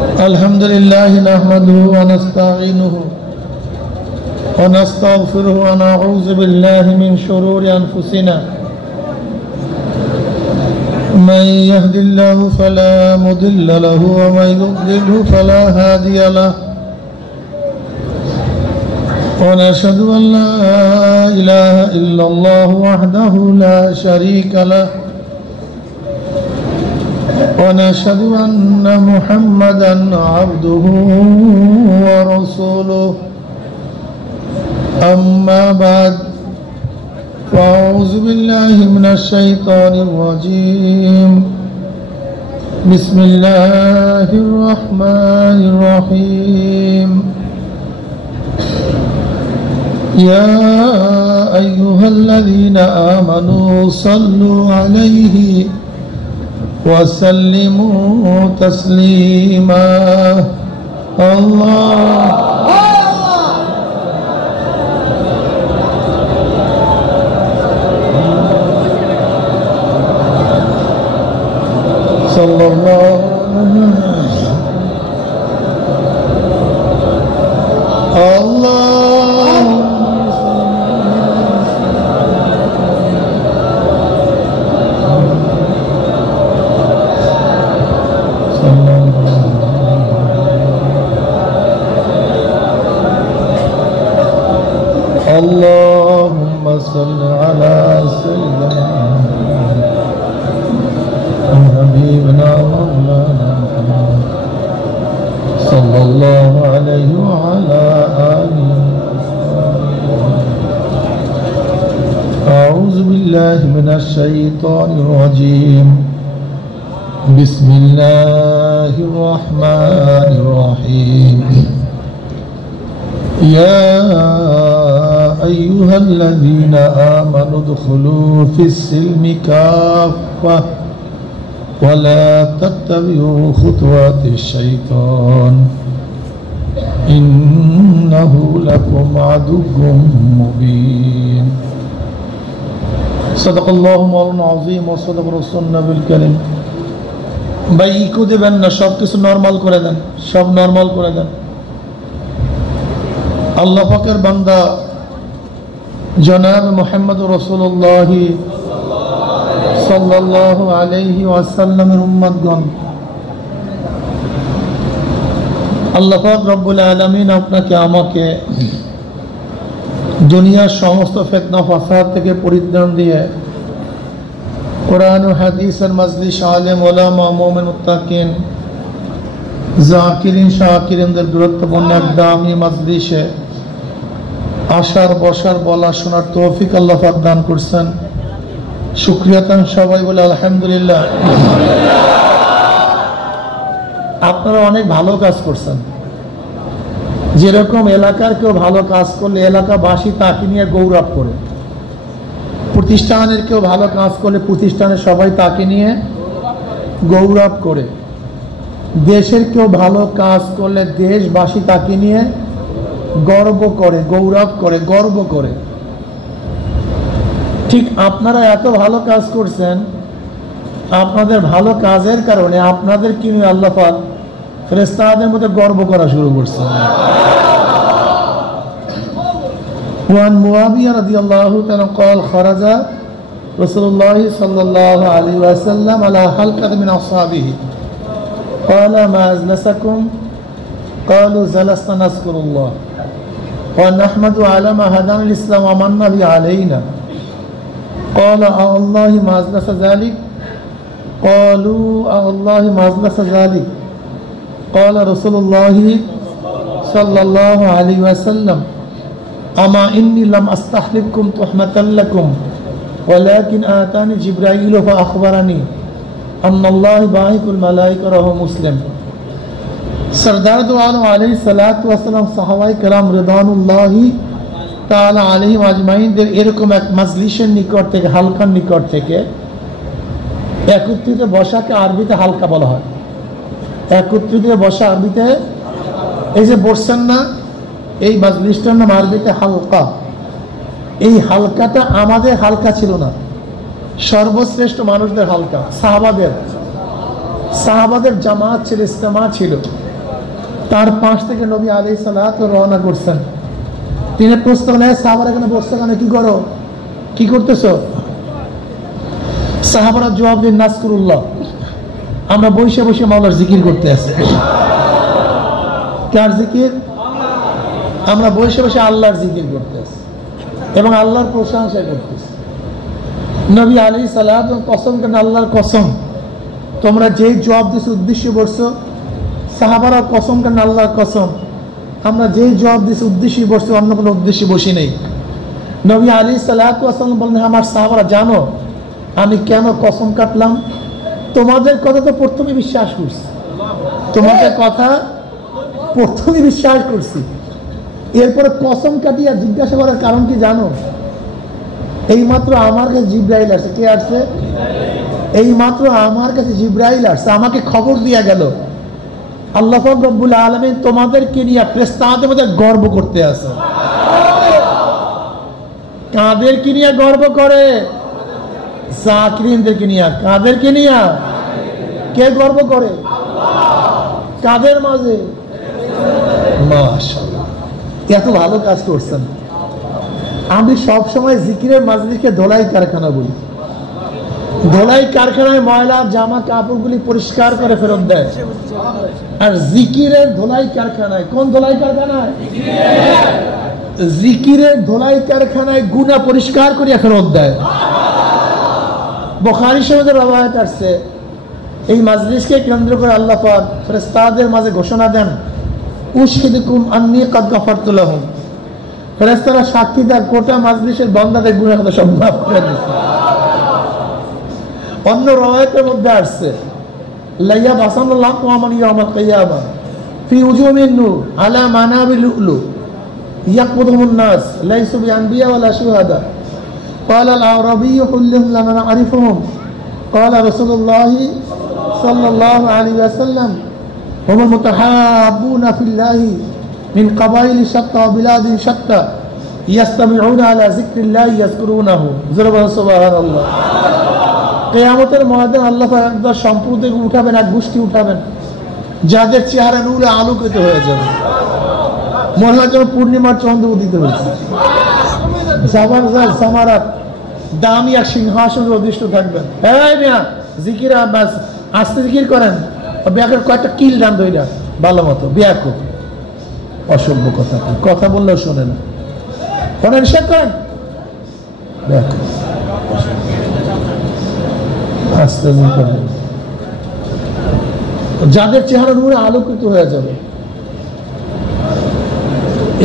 الحمد لله نحمده ونستعينه ونستغفره ونعوذ بالله من شرور أنفسنا من يهد الله فلا مضل له ومن يضلل فلا هادي له ونشهد أن لا إله إلا الله وحده لا شريك له ونشهد أن محمدا عبده ورسوله أما بعد فأعوذ بالله من الشيطان الرجيم بسم الله الرحمن الرحيم يا أيها الذين آمنوا صلوا عليه وسلموا تسليما الله صلى الله اللهم صل على سيدنا حبيبنا مولانا محمد صلى الله عليه وعلى آله أعوذ بالله من الشيطان الرجيم بسم الله الرحمن الرحيم يا أيها الذين آمنوا ادخلوا في السلم كافة ولا تتبعوا خطوات الشيطان إنه لكم عدو مبين صدق الله مولانا العظيم وصدق رسول النبي الكريم ভাই ইকো দেবেন না, সব কিছু নরমাল করে দেন, সব নরমাল করে দেন। আল্লাহ পাকের বান্দা জনাব মুহাম্মদ রাসূলুল্লাহ সাল্লাল্লাহু আলাইহি ওয়াসাল্লামের উম্মতগণ, আল্লাহ পাক রব্বুল আলামিন আপনাকে আমাকে দুনিয়ার সমস্ত ফিতনা ফাসাদ থেকে পরিত্রাণ দিয়ে কোরআন ও হাদিসের মজলিস আলেম ওলামা মুমিন মুত্তাকিন জাকিরিন শাকিরিনদের গুরুত্বপূর্ণ এক দামি মজলিসে আসার বসার বলা শোনার তৌফিক আল্লাহ পাক দান করছেন। শুকরিয়া তান সবাই বলে আলহামদুলিল্লাহ। আপনারা অনেক ভালো কাজ করছেন। যেরকম এলাকার কেউ ভালো কাজ করলে এলাকাবাসী তাকে নিয়ে গৌরব করে, প্রতিষ্ঠানের কেউ ভালো কাজ করলে প্রতিষ্ঠানের সবাই তাকে নিয়ে গৌরব করে, দেশের কেউ ভালো কাজ করলে দেশবাসী তাকে নিয়ে গর্ব করে, গৌরব করে, গর্ব করে। ঠিক আপনারা এত ভালো কাজ করছেন, আপনাদের ভালো কাজের কারণে আপনাদের কি নিয়ে আল্লাহ পাক ফেরেশতাদের মধ্যে গর্ব করা শুরু করছেন। وعن معاوية رضي الله تعالى قال خرج رسول الله صلى الله عليه وسلم على حلقة من أصحابه قال ما أجلسكم قالوا جلسنا نذكر الله ونحمد على ما هدانا الإسلام ومن به علينا قال الله ما أجلس ذلك قالوا الله ما أجلس ذلك قال رسول الله صلى الله عليه وسلم أما إني لم أستحلفكم تحمة لكم ولكن آتاني جبرائيل فأخبرني أن الله باعث الملائكة رواه مسلم। सरदार दो आलम अलैहिस्सलातु वस्सलाम সাহাবায়ে কেরাম রিদওয়ানুল্লাহি তাআলা আলাইহিম আজমাইনদের এরকম এক মজলিসের নিকট থেকে, হালকার নিকট থেকে একত্রিত বসাকে আরবিতে হালকা বলা হয়। একত্রিত বসা আরবিতে, এই যে বসছেন না, এই মজলিসটার নাম আরবিতে হালকা। এই হালকাটা আমাদের হালকা ছিল না, সর্বশ্রেষ্ঠ মানুষদের হালকা, সাহাবাদের জামাত ছিল, ইজতেমা ছিল। তার পাশ থেকে নবী আলাইহিস সালাত রওনা করছেন। তিনি প্রশ্ন করলেন, সাহাবারা এখানে বসছো কেন, কি করো, কি করতেছো? সাহাবারা জবাব দেন, নাজকুরুল্লাহ, আমরা বসে বসে মাওলার জিকির করতে আছি। কার জিকির? আমরা বসে বসে আল্লাহর জিকির করতে আছি এবং আল্লাহর প্রশংসা করতেছি। নবী আলাইহিস সালাত কসম কেন, আল্লাহর কসম, তোমরা যেই জবাব দিছো উদ্দেশ্যে বসছো। সাহাবারা কসম কেন, আল্লাহর কসম, আমরা যেই জবাব দিছি উদ্দেশ্যে বসছি, অন্য কোনো উদ্দেশ্যে বসি নেই। নবী আলাইহিস সালাতু ওয়াস সালাম বললেন, আমার সাহাবারা জানো আমি কেন কসম কাটলাম? তোমাদের কথা তো প্রথমে বিশ্বাস করছি, তোমাদের কথা প্রথমে বিশ্বাস করছি, এরপরে কসম কাটিয়া জিজ্ঞাসা করার কারণ কি জানো? এইমাত্র আমার কাছে জিবরাইল আসছে। কে আসছে? এইমাত্র আমার কাছে জিবরাইল আসছে, আমাকে খবর দিয়া গেল আল্লাহ পাক রব্বুল আলামিন তোমাদেরকে নিয়ে ফেরেশতাদের মধ্যে গর্ব করতে আছে। কাদেরকে নিয়ে গর্ব করে? জাকিরিনদেরকে নিয়ে। কাদেরকে নিয়ে? কে গর্ব করে? কাদের মাঝে? মাশাআল্লাহ, এত ভালো কাজ করছেন। আমি সব সময় জিকিরের মাজলিসকে ধোলাই কারখানা বলি। ধোলাই কারখানায় ময়লা জামা কাপড়গুলি পরিষ্কার করে ফেরত দেয়, আর জিকিরের ধোলাই কারখানায়, কোন ধোলাই কারখানায়? জিকিরের ধোলাই কারখানায় গুনাহ পরিষ্কার করে ফেরত দেয়। বুখারী শরীফের রওয়ায়াত আছে, এই মাজলিসকে কেন্দ্র করে আল্লাহ পাক ফেরেশতাদের মাঝে ঘোষণা দেন, উশহিদুকুম আন্নী কাদ গাফারতু লাহুম। ফেরেশতারা সাক্ষী দেয় গোটা মাজলিসের বান্দাদের গুনাহ সব মাফ করে দিয়েছে। অন্য রওয়ায়াতের মধ্যে আসছে, লাইয়া বাসানাল্লাহু ওয়ামান ইয়াউমাল কিয়ামা ফি উজুমিন নূর আলা মানাবিল লুলু ইয়াকবুদুহুন নাস লাইসু বিআনবিয়া ওয়ালা শুহাদা قال الأعرابي كلهم لما نعرفهم قال رسول الله صلى الله عليه وسلم هم المتحابون في الله من قبائل شتى وبلاد شتى يستمعون على ذكر الله يذكرونه سبحان الله। কিয়ামতের ময়দানে আল্লাহ পাক একদল সম্প্রদায় উঠাবেন, এক গোষ্ঠী উঠাবেন, যাদের চেহারা নূরে আলোকিত হয়ে যাবে, মনে হয় যেন পূর্ণিমার চন্দ্র উদিত হয়েছে। জাবারজাত জামারাত দামি এক সিংহাসনে অধিষ্ঠিত থাকবেন। এই মিয়া জিকির আব্বাস আস্তে জিকির করেন, ব্যাকের কয়েকটা কিল দান দইরা ভালো মতো ব্যাক অসভ্য কথা, কথা বললেও শোনে না, কোন নিষেধ করেন ব্যাক আস্তে করেন, যাদের চেহারা নূরে আলোকিত হয়ে যাবে।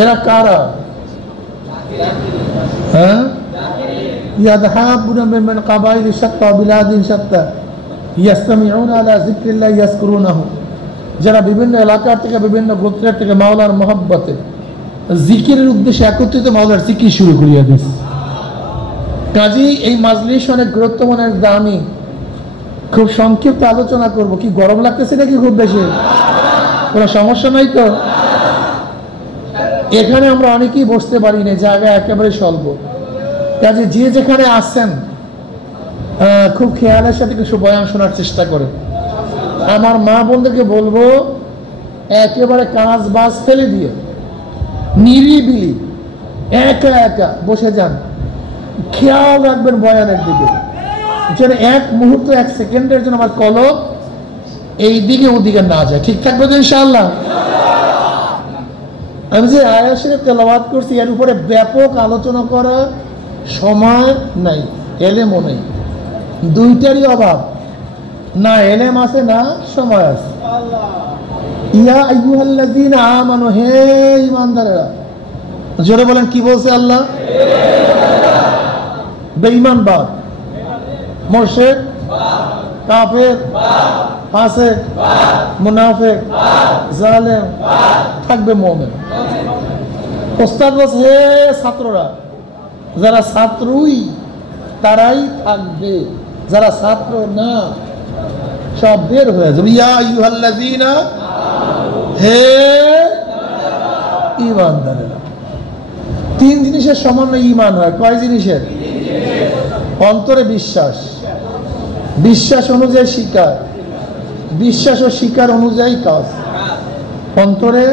এরা কারা? হ্যাঁ, ইয়াদহাবুনা মিন কাবাইল শাত্তা বিলাদিন শাত্তা ইয়াসতামিউনা আলা যিকরিল্লাহ ইয়াযকুরুনাহু, যারা বিভিন্ন এলাকা থেকে বিভিন্ন গোত্রের থেকে মাওলার মহব্বতে জিকিরের উদ্দেশ্যে একত্রিত মাওলার জিকির শুরু করিয়া দিয়েছে। কাজী এই মাজলিস অনেক গুরুত্বপূর্ণ, দামি। খুব সংক্ষিপ্ত আলোচনা করব। কি গরম লাগতেছে নাকি খুব বেশি? কোনো সমস্যা নাই তো? এখানে আমরা অনেকেই বসতে পারি না, জায়গা একেবারে স্বল্প। কাজে যে যেখানে আসছেন খুব খেয়ালের সাথে কিছু বয়ান শোনার চেষ্টা করে। আমার মা বোনদেরকে বলবো, একেবারে কাজ বাজ ফেলে দিয়ে নিরিবিলি একা একা বসে যান, খেয়াল রাখবেন বয়ানের দিকে, যেন এক মুহূর্ত, এক সেকেন্ডের জন্য আমার কলম এই দিকে ওদিকে না যায়। ঠিক থাকবে তো ইনশাআল্লাহ? আমি যে আয়াত শরীফ তেলাওয়াত করছি, এর উপরে ব্যাপক আলোচনা করার সময় নাই, এলেমও নেই, দুইটারই অভাব। না এলেম আছে, না সময় আছে। ইয়া আইয়ুহাল্লাযীনা আমানু, হে ঈমানদারেরা, জোরে বলেন কি বলছে আল্লাহ? বেঈমান বাদ, মুশরিক, কাফের, ফাসিক, মুনাফিক, জালেম, থাকবে মুমিন। ওস্তাদ বলছে, হে ছাত্ররা, যারা ছাত্রই তারাই থাকবে, যারা ছাত্র না সব বের হয়ে যাবে। ইয়া আইয়ুহাল্লাযীনা, হে ঈমানদারেরা। তিন জিনিসের সমন্বয়ে ঈমান হয়। কয় জিনিসের? অন্তরে বিশ্বাস, বিশ্বাস অনুযায়ী স্বীকার, বিশ্বাস ও স্বীকার অনুযায়ী কাজ। অন্তরে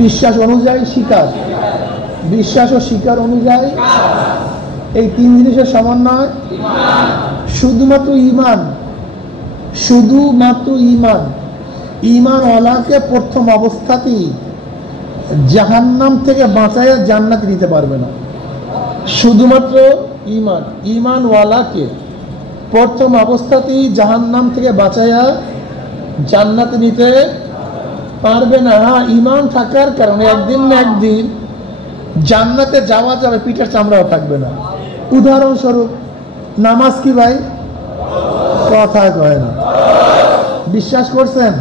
বিশ্বাস অনুযায়ী স্বীকার, বিশ্বাস ও স্বীকার অনুযায়ী এই তিন জিনিসের সমন্বয় শুধুমাত্র ঈমান। শুধুমাত্র ঈমান। ঈমানওয়ালাকে প্রথম অবস্থাতেই জাহান্নাম থেকে বাঁচাইয়া জান্নাতে নিতে পারবে না। শুধুমাত্র ঈমান। ঈমানওয়ালাকে প্রথম অবস্থাতেই জাহান্নাম থেকে বাঁচাইয়া জান্নাতে নিতে পারবে না। ঈমান থাকার কারণে একদিন না একদিন জান্নাতে যাওয়া যাবে, পিঠের চামড়াও থাকবে না। উদাহরণস্বরূপ নামাজ কি ভাই? কথা কয় না। বিশ্বাস করছেন?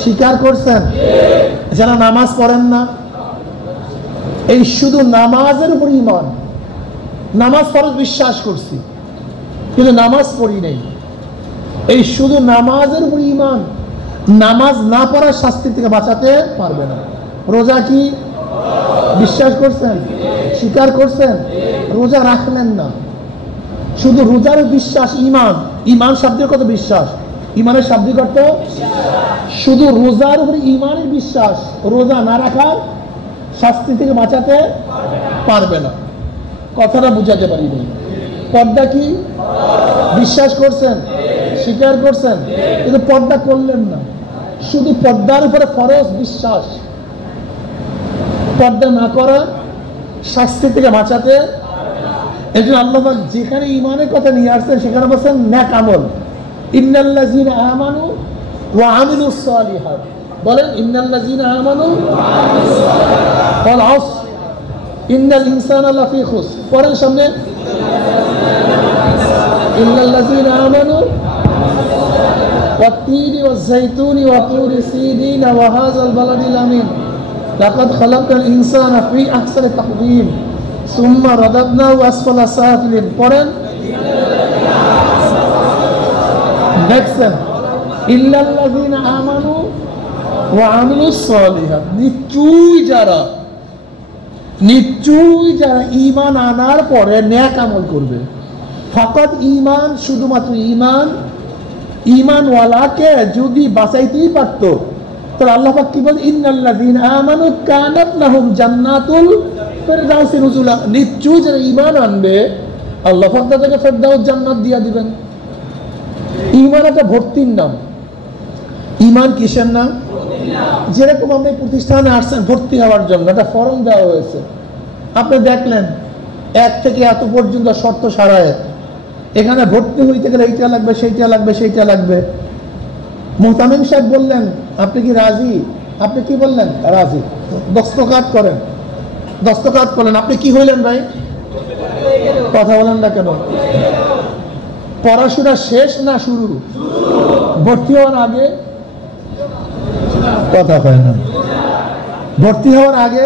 স্বীকার করছেন? যারা নামাজ পড়েন না, এই শুধু নামাজের উপর ঈমান। নামাজ ফরজ বিশ্বাস করছি, কিন্তু নামাজ পড়ি নাই, এই শুধু নামাজের উপর ঈমান। নামাজ না পড়ার শাস্তি থেকে বাঁচাতে পারবে না। রোজা কি? বিশ্বাস করছেন? স্বীকার করছেন? রোজা রাখলেন না, শুধু রোজার বিশ্বাস। ঈমান, ঈমান শব্দের কত বিশ্বাস, ঈমানের শাব্দিক অর্থ শুধু রোজার উপরে ঈমানের বিশ্বাস। রোজা না রাখার শাস্তি থেকে বাঁচাতে পারবে না। কথাটা বুঝাতে পারিনি। পর্দা কি? বিশ্বাস করছেন? স্বীকার করছেন? কিন্তু পর্দা করলেন না, শুধু পর্দার উপরে ফরজ বিশ্বাস। পর্দা না করা শাস্তি থেকে বাঁচাতে। এই জন্য আল্লাহ পাক যেখানে ঈমানের কথা নিয়ে আসছেন সেখানে বলছেন নেক আমল। ইন্নাল্লাযীনা আমানু ওয়া আমিলুস সালিহাত। বলেন ইন্নাল্লাযীনা আমানু ওয়াল আসর ইন্নাল ইনসানা লাফি খুসর। পরের সামনে ইন্নাল্লাযীনা আমানু ওয়াত-তিনি ওয়াজ-যাইতুনি ওয়া তুরি সিদিন ওয়া হাযাল বালাদিল আমিন লাকাদ খালাকনাল ইনসানা ফি আহসানি তাকওয়িম সুম্মা রাদাদনাহু আসফালা সাফিলিন। পড়েন দেখছেন ইল্লাল্লাযীনা আমানু ওয়া আমিলুস সালিহাত। নিশ্চয়ই যারা ঈমান আনার পরে নেক আমল করবে। ফাকাত ঈমান, শুধুমাত্র ঈমান। ঈমানওয়ালাকে যদি বাঁচাইতেই পারত তাহলে আল্লাহ পাক কি বলে? ইন্নাল্লাযীনা আমানু কানাত লাহুম জান্নাতুল ফিরদাউসি নুজুলা। নিশ্চয়ই যারা ঈমান আনবে আল্লাহ পাক তাদেরকে ফিরদাউস জান্নাত দিয়ে দিবেন। ঈমান একটা ভর্তির নাম। ঈমান কিসের নাম? যেরকম আপনি প্রতিষ্ঠানে আসছেন ভর্তি হওয়ার জন্য একটা ফর্ম দেওয়া হয়েছে, আপনি দেখলেন 1 থেকে এত পর্যন্ত শর্ত সারায়, এখানে ভর্তি হইতে গেলে এইটা লাগবে, সেইটা লাগবে, সেইটা লাগবে। মুহতামিম সাহেব বললেন আপনি কি রাজি? আপনি কি বললেন? রাজি। দস্তখত করেন। দস্তখত করলেন, আপনি কি হইলেন ভাই? কথা বলেন না কেন? পড়াশোনা শেষ না শুরু? ভর্তি হওয়ার আগে? কথা হয় না। ভর্তি হওয়ার আগে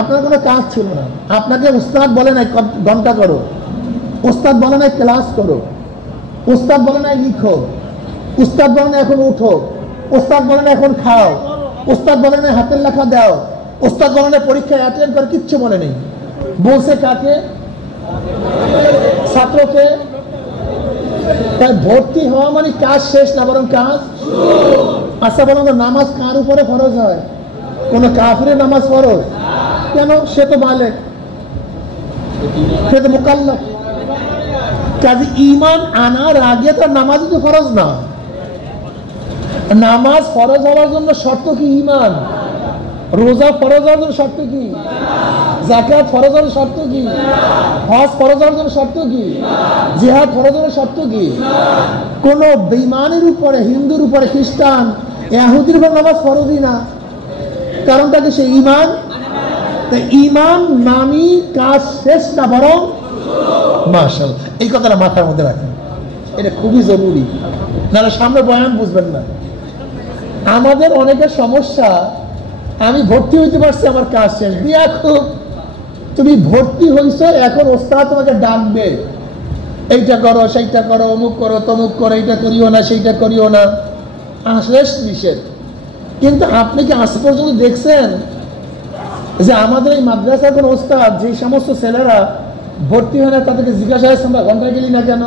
আপনার কোনো কাজ ছিল না। আপনাকে উস্তাদ বলে নাই ঘন্টা করো, উস্তাদ বলে নাই ক্লাস করো, উস্তাদ বলে নাই লিখো, উস্তাদ বলে না এখন উঠো, উস্তাদ বলে না এখন খাও, উস্তাদ বলে না হাতের লেখা দাও, উস্তাদ বলে না পরীক্ষায় অ্যাটেন্ড করে, কিচ্ছু বলে নেই। বলছে কাকে? ছাত্রকে। তাই ভর্তি হওয়া মানে কাজ শেষ না, বরং কাজ। আচ্ছা বলুন তো, নামাজ কার উপরে ফরজ হয়? কোন কাফিরের নামাজ ফরজ কেন? সে তো বালেগ, সে তো মুকাল্লাফ। কাজে ঈমান আনার আগে তো নামাজ তো ফরজ না। নামাজ ফরজ হওয়ার জন্য শর্ত কি? ঈমান। রোজা ফরজ হওয়ার জন্য শর্ত কি? যাকাত ফরজ হওয়ার শর্ত কি? হজ ফরজ হওয়ার জন্য শর্ত কি? জিহাদ ফরজ হওয়ার শর্ত কি? কোন বেঈমানের উপরে, হিন্দুর উপরে, খ্রিস্টান, ইহুদির উপর নামাজ ফরজই না। কারণটা কি? সে ঈমান। ঈমান নামি কাজ শেষ না, বরং মাশাআল্লাহ। এই কথাটা মাথার মধ্যে রাখেন, এটা খুবই জরুরি, নাহলে সামনে বয়ান বুঝবেন না। আমাদের অনেকের সমস্যা, আমি ভর্তি হইতে পারছি, আমার কাজ শেষ। দিয়া খুব, তুমি ভর্তি হইছো, এখন ওস্তাদ তোমাকে ডাকবে, এইটা করো, সেইটা করো, অমুক করো, তমুক করো, এইটা করিও না, সেইটা করিও না, শেষ নিষেধ। কিন্তু আপনি কি আজ পর্যন্ত দেখছেন যে আমাদের এই মাদ্রাসার কোন ওস্তাদ, যে সমস্ত ছেলেরা ভর্তি হয় না তাদেরকে জিজ্ঞাসা হয় আমরা ঘন্টায় গেলি না কেন,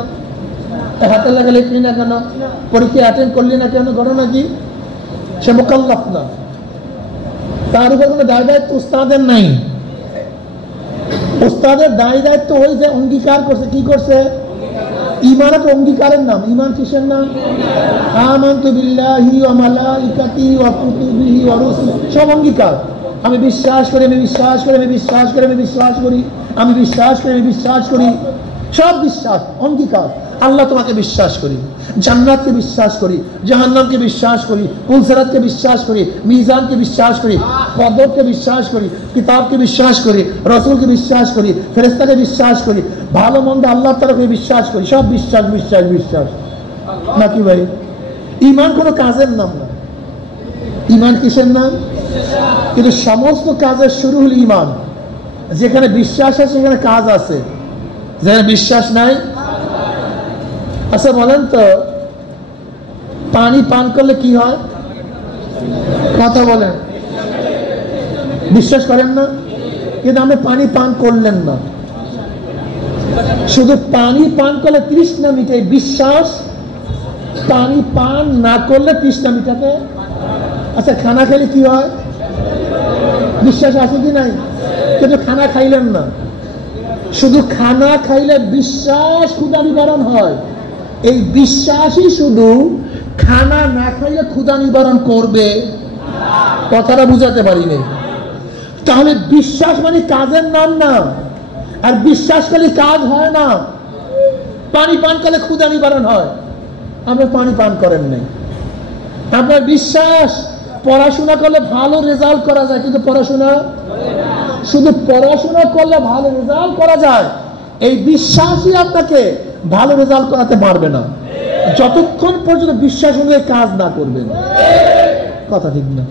হাতে লাগা লিখলি না কেন, পরীক্ষা অ্যাটেন্ড করলি না কেন, ঘটনা কি? সে মুকাল্লাফ না, তার উপর কোনো দায় দায়িত্ব উস্তাদের নাই। উস্তাদের দায় দায়িত্ব ওই যে অঙ্গীকার করছে, কি করছে? ঈমান তো অঙ্গীকারের নাম। ঈমান কিসের নাম? আমানতু বিল্লাহি ওয়া মালাইকাতিহি ওয়া কুতুবিহি ওয়া রুসুলিহি, সব অঙ্গীকার। আমি বিশ্বাস করি, আমি বিশ্বাস করি, আমি বিশ্বাস করি, আমি বিশ্বাস করি, আমি বিশ্বাস করি, আমি বিশ্বাস করি, সব বিশ্বাস, অঙ্গীকার। আল্লাহ তোমাকে বিশ্বাস করি, জান্নাতকে বিশ্বাস করি, জাহান্নামকে বিশ্বাস করি, পুলসিরাতকে বিশ্বাস করি, মিজানকে বিশ্বাস করি, কদরকে বিশ্বাস করি, কিতাবকে বিশ্বাস করি, রাসূলকে বিশ্বাস করি, ফেরেশতাকে বিশ্বাস করি, ভালো মন্দ আল্লাহর তরফে বিশ্বাস করি, সব বিশ্বাস বিশ্বাস বিশ্বাস নাকি ভাই? ঈমান কোনো কাজের নাম না। ঈমান কিসের নাম? কিন্তু সমস্ত কাজের শুরু হল ঈমান। যেখানে বিশ্বাস আছে সেখানে কাজ আছে, যেখানে বিশ্বাস নাই। আচ্ছা বলেন তো, পানি পান করলে কি হয়? কথা বলেন, বিশ্বাস করেন না? কিন্তু আপনি পানি পান করলেন না, শুধু পানি পান করলে তৃষ্ণা মিটাই বিশ্বাস, পানি পান না করলে তৃষ্ণা মিটাতে। আচ্ছা খানা খেলে কি হয়? বিশ্বাস আছে কি নাই? কিন্তু খানা খাইলেন না, শুধু খানা খাইলে বিশ্বাস ক্ষুধা নিবারণ হয়। এই বিশ্বাসই শুধু খানা না খাইলে ক্ষুধা নিবারণ করবে, কথাটা বুঝাতে পারিনি। তাহলে বিশ্বাস মানে কাজের নাম না, আর বিশ্বাস করলে কাজ হয় না। পানি পান করলে ক্ষুধা নিবারণ হয়, আপনি পানি পান করেন নাই। আপনার বিশ্বাস পড়াশোনা করলে ভালো রেজাল্ট করা যায়, কিন্তু পড়াশোনা শুধু পড়াশোনা করলে ভালো রেজাল্ট করা যায়, এই বিশ্বাসই আপনাকে ভালো রেজাল্ট করাতে পারবে না যতক্ষণ পর্যন্ত বিশ্বাস অনুযায়ী কাজ না করবেন। কথা ঠিক না?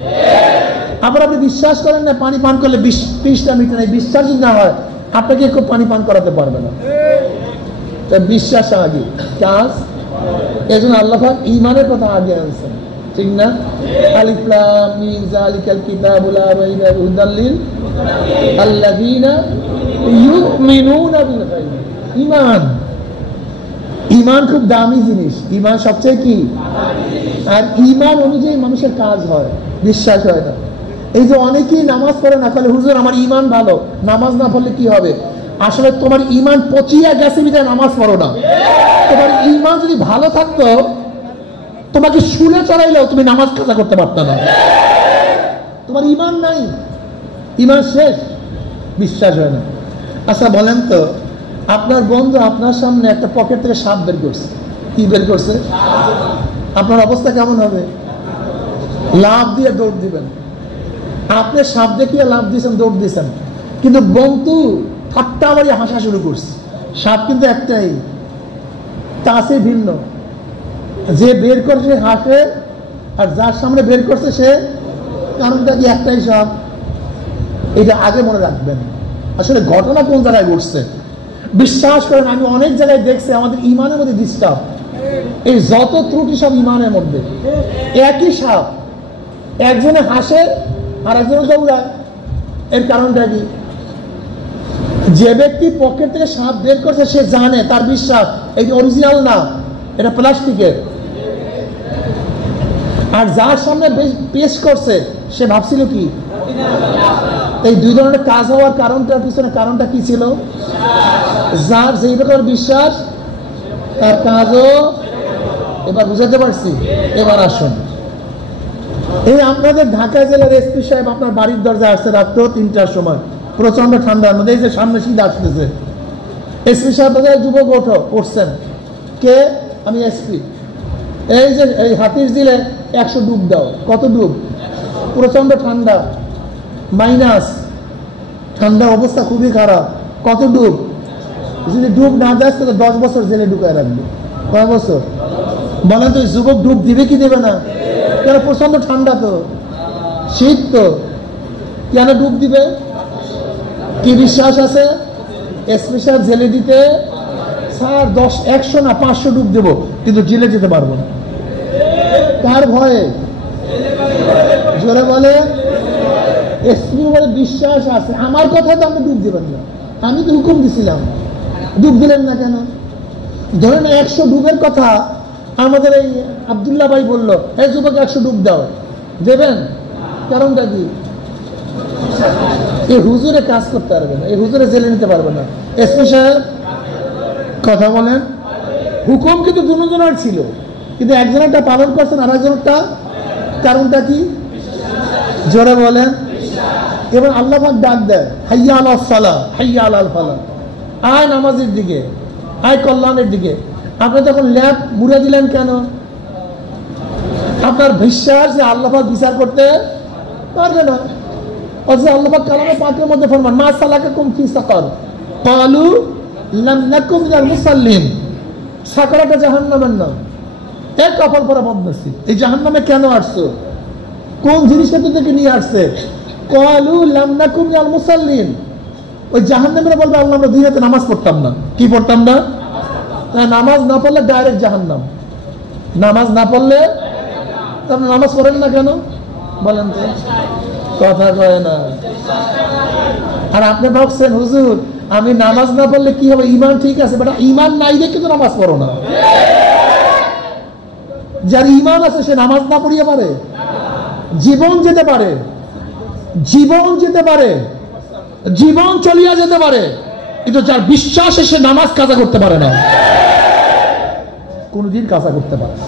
আবার আপনি বিশ্বাস করেন না পানি পান করলে তৃষ্ণা মিটে না, বিশ্বাস না হয় আপনাকে কেউ পানি পান করাতে পারবে না। বিশ্বাস আগে, কাজ। এই জন্য আল্লাহ পাক ঈমানের কথা আগে আনছেন, ঠিক না? আলিফ লাম মিম যালিকাল কিতাবু লা রাইবা ফিহি হুদাল লিল আল্লাযীনা ইউমিনুনা বিল গায়ব। ঈমান, ঈমান খুব দামি জিনিস। ঈমান সবচেয়ে কি? আর ঈমান অনুযায়ী মানুষের কাজ হয়, বিশ্বাস হয় না। এই যে অনেকেই নামাজ পড়ে না, বলে হুজুর আমার ঈমান ভালো, নামাজ না পড়লে কি হবে? আসলে তোমার ঈমান পচিয়া গেছে বিধায় নামাজ পড়ো না। তোমার ঈমান যদি ভালো থাকতো, তোমাকে শুলে চড়াইলেও তুমি নামাজ কাজা করতে পারত না। তোমার ঈমান নাই, ঈমান শেষ, বিশ্বাস হয় না। আচ্ছা বলেন তো, আপনার বন্ধু আপনার সামনে একটা পকেট থেকে সাপ বের করছে, কি বের করছে? আপনার অবস্থা কেমন হবে? লাভ দিয়ে দৌড় দিবেন। আপনি সাপ দেখিয়ে লাভ দিয়েছেন, দৌড় দিয়েছেন, কিন্তু বন্ধু ঠাট্টা বাড়ি হাসা শুরু করছে। সাপ কিন্তু একটাই, তা আছে ভিন্ন। যে বের করছে হাসে, আর যার সামনে বের করছে সে, কারণটা কি একটাই সাপ। এটা আগে মনে রাখবেন। আসলে ঘটনা কোন জায়গায় ঘটছে বিশ্বাস করেন, আমি অনেক জায়গায় দেখছি আমাদের ঈমানের মধ্যে ডিস্টার্ব। এই যত ত্রুটি সব ঈমানের মধ্যে। একই সাপ, একজনে হাসে আর একজনে দৌড়ায়। এর কারণটা কি? যে ব্যক্তি পকেট থেকে সাপ বের করছে সে জানে, তার বিশ্বাস এই অরিজিনাল না, এটা প্লাস্টিকের। আর যার সামনে পেশ করছে সে ভাবছিল কি? এই দুই ধরনের কাজ হওয়ার কারণটার পিছনে কারণটা কি ছিল? যার যেই প্রকার বিশ্বাস তার কাজও। এবার বুঝাতে পারছি? এবার আসুন, এই আপনাদের ঢাকা জেলার এসপি সাহেব আপনার বাড়ির দরজায় আসছে রাত্র 3টার সময়, প্রচন্ড ঠান্ডার মধ্যে। এই যে সামনে শীত আসতেছে, এসপি সাহেব যুবক উঠছেন, কে? আমি এসপি। এই যে এই হাতির দিলে 100 ডুব দাও। কত ডুব? প্রচন্ড ঠান্ডা, মাইনাস ঠান্ডা, অবস্থা খুবই খারাপ। কত ডুব? যদি ডুব না যায় তাহলে 10 বছর জেলে ঢুকায় রাখবে। কয় বছর? বলেন তো, যুবক ডুব দিবে কি দেবে না? কেন? প্রচন্ড ঠান্ডা তো, শীত তো, কেন ডুব দিবে? কি বিশ্বাস আছে? এসপি সাহেব জেলে দিতে স্যার 100 না 500 ডুব দেবো, কিন্তু জেলে যেতে পারবো না। কার ভয়ে? জোরে বলে। এসপি বলে বিশ্বাস আছে, আমার কথা তো আপনি ডুব দিবেন না, আমি তো হুকুম দিছিলাম। ডুব দিলেন না কেন? ধরেন 100 ডুবের কথা আমাদের এই আব্দুল্লাহ ভাই বললো, এই যুবক 100 ডুব দাও, দেবেন? কারণটা কি? এই হুজুরে কাজ করতে পারবে না, এই হুজুরে জেলে নিতে পারবে না। এসপি সাহেব কথা বলেন, হুকুম কিন্তু দুজনের ছিল, কিন্তু একজনেরটা পালন করছেন আর একজনেরটা, কারণটা কি? জোরে বলেন। এবার আল্লাহ পাক ডাক দেয়, হাইয়া আলাল সালাহ, হাইয়া আলাল ফালাহ, আয় নামাজের দিকে, আয় কল্যাণের দিকে। আপনি তখন ল্যাব মুড়ে দিলেন কেন? আপনার বিশ্বাস যে আল্লাহ পাক বিচার করতে পারবে না। অথচ আল্লাহ পাক কালামে পাকের মধ্যে ফরমান, মা সালাকাকুম ফি সাকার ক্বালু লাম নাকু মিনাল মুসাল্লিন। সাকারটা জাহান্নামের নাম। এক কপাল পরা বদনসিব, এই জাহান্নামে কেন আসছো? কোন জিনিসটা থেকে নিয়ে আসছে? ক্বালু লাম নাকু মিনাল মুসাল্লিন। ওই জাহান্নামীরা বলবে, আল্লাহ আমরা দুই রাতে নামাজ পড়তাম না। কি পড়তাম না? নামাজ না পড়লে ডাইরেক্ট জাহান্নাম। নামাজ না পড়লে আপনি নামাজ পড়েন না কেন বলেন তো? কথা কয় না। আর আপনি ভাবছেন হুজুর আমি নামাজ না পড়লে কি হবে? ঈমান ঠিক আছে, বাট ঈমান নাই দেখে তো নামাজ পড়ো না। যার ঈমান আছে সে নামাজ না পড়িয়ে পারে? জীবন যেতে পারে, জীবন যেতে পারে, জীবন চলিয়া যেতে পারে, কিন্তু যার বিশ্বাসে সে নামাজ কাজা করতে পারে না, কোনদিন কাজা করতে পারে না।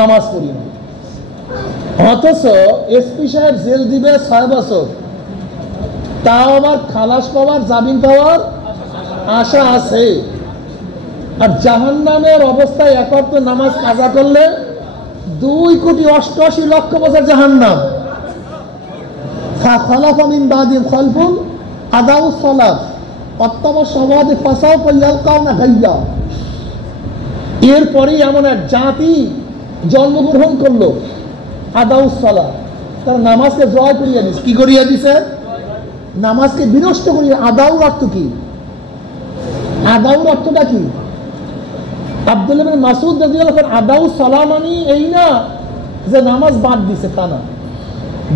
নামাজ পড়ি না। অথচ এসপি সাহেব জেল দিবে 6 বছর, তাও আবার খালাস পাওয়ার, জামিন পাওয়ার আশা আছে। আর জাহান্নামের অবস্থায় একত্র নামাজ কাজা করলে 2,88,00,000 বছর জাহান্নাম। ফাখালাফা মিন বাদিহিম খালফুন আদাউস সালাত ওয়াত্তাবাউ শাহাওয়াতি ফাসাউফা ইয়ালকাউনা গায়্যা। এরপরেই এমন এক জাতি জন্মগ্রহণ করলো, আদাউস সালাত, তারা নামাজকে জয় করিয়া দিছে। কি করিয়া দিছে? নামাজকে বিনষ্ট করিয়া। আদাউর অর্থ কি? আদাউর অর্থটা কি? আব্দুল্লাহ ইবনে মাসউদ রাদিয়াল্লাহু আনহু আদাউস সালাম মানে এই না যে নামাজ বাদ দিছে, তা না,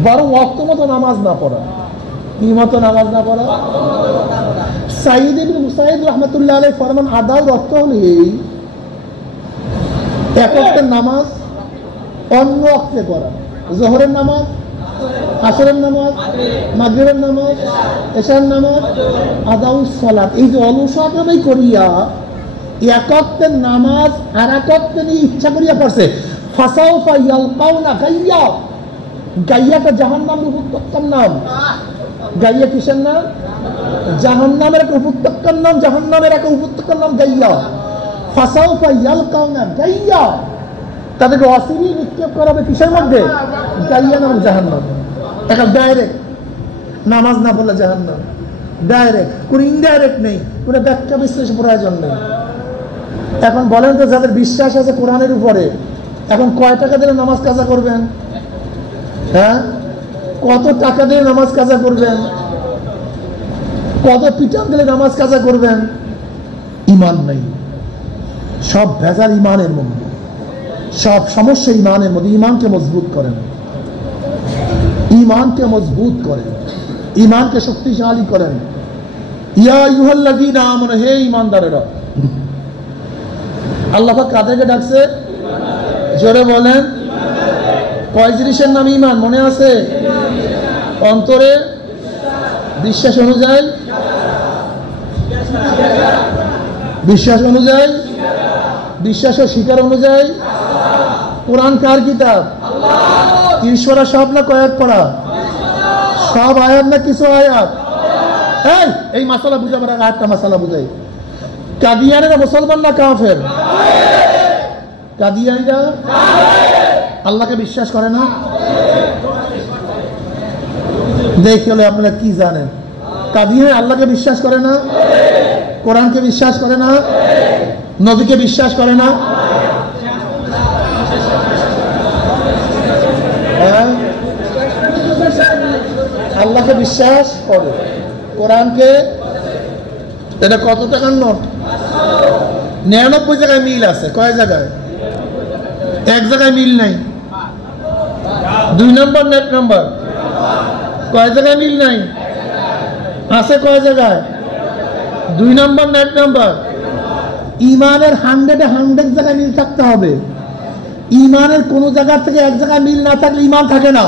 বরং ওয়াক্ত মতো নামাজ না পড়া। কি মতো নামাজ না পড়া? সাইয়্যিদ ইবনে মুসাইয়্যিদ রাহমাতুল্লাহ আলাইহি ফরমান, আদাউর অর্থ হলো এই এক ওয়াক্তের নামাজ অন্য ওয়াক্তে পড়া। যোহরের নামাজ, আসরের নামাজ, মাগরিবের নামাজ, এশার নামাজ, আদাউস সালাত। এই যে অলসতাই করিয়া এক ওয়াক্তের নামাজ আর এক ওয়াক্তে নিয়ে ইচ্ছা করিয়া পড়ছে, ফাসাউফা ইয়ালকাউনা গায়্যা। গাইয়াটা জাহান্নামের উপত্যকার নাম। গাইয়া কিসের নাম? জাহান্নামের একটা উপত্যকার নাম। জাহান্নামের একটা উপত্যকার নাম গাইয়া। ফাসাউফা ইয়ালকাউনা গাইয়া। তাদেরকে অসিরি নিক্ষেপ করা হবে কিসের মধ্যে? গাইয়া নাম জাহান্নাম। একটা ডাইরেক্ট নামাজ না পড়লে জাহান্নাম, ডাইরেক্ট, কোনো ইনডাইরেক্ট নেই, কোনো ব্যাখ্যা বিশ্লেষণ প্রয়োজন নেই। এখন বলেন তো, যাদের বিশ্বাস আছে কোরআনের উপরে, এখন কয় টাকা দিলে নামাজ কাজা করবেন? হ্যাঁ, কত টাকা দিয়ে নামাজ কাজা করবেন? কত পিটান দিলে নামাজ কাজা করবেন? ঈমান নাই, সব ভেজাল ঈমানের মধ্যে, সব সমস্যা ঈমানের মধ্যে। ঈমানকে মজবুত করেন, ঈমানকে মজবুত করেন, ঈমানকে শক্তিশালী করেন। ইয়া আইয়ুহাল্লাযীনা আমানু, হে ঈমানদারেরা। আল্লাহ পাক কাদেরকে ডাকছে? জোরে বলেন। কয় জিনিসের নাম ঈমান মনে আছে? অন্তরে বিশ্বাস অনুযায়ী, বিশ্বাস অনুযায়ী, বিশ্বাস ও স্বীকার অনুযায়ী। কোরআন কার কিতাব? ঈশ্বরা সব না কয়েক পড়া? সব আয়াত না কিছু আয়াত? এই মাসালা বুঝাবার আগে আরেকটা মাসালা বুঝাই। কাদিয়ানিরা মুসলমান না কাফের? কাদিয়ানিরা আল্লাহকে বিশ্বাস করে না। দেখলে আপনারা কি জানেন? কাদিয়ানি আল্লাহকে বিশ্বাস করে না, কোরআনকে বিশ্বাস করে না, নবীকে বিশ্বাস করে না। আল্লাহকে বিশ্বাস করে, কোরআনকে। এটা কত টাকার নোট? 99 জায়গায় মিল আছে। কয় জায়গায়? এক জায়গায় মিল নাই। 2 নম্বর নেট নাম্বার। কয় জায়গায় মিল নাই? আছে কয় জায়গায়? 2 নম্বর নেট নাম্বার। ইমানের 100-এ 100 জায়গায় মিল থাকতে হবে। ইমানের কোন জায়গা থেকে এক জায়গায় মিল না থাকলে ইমান থাকে না।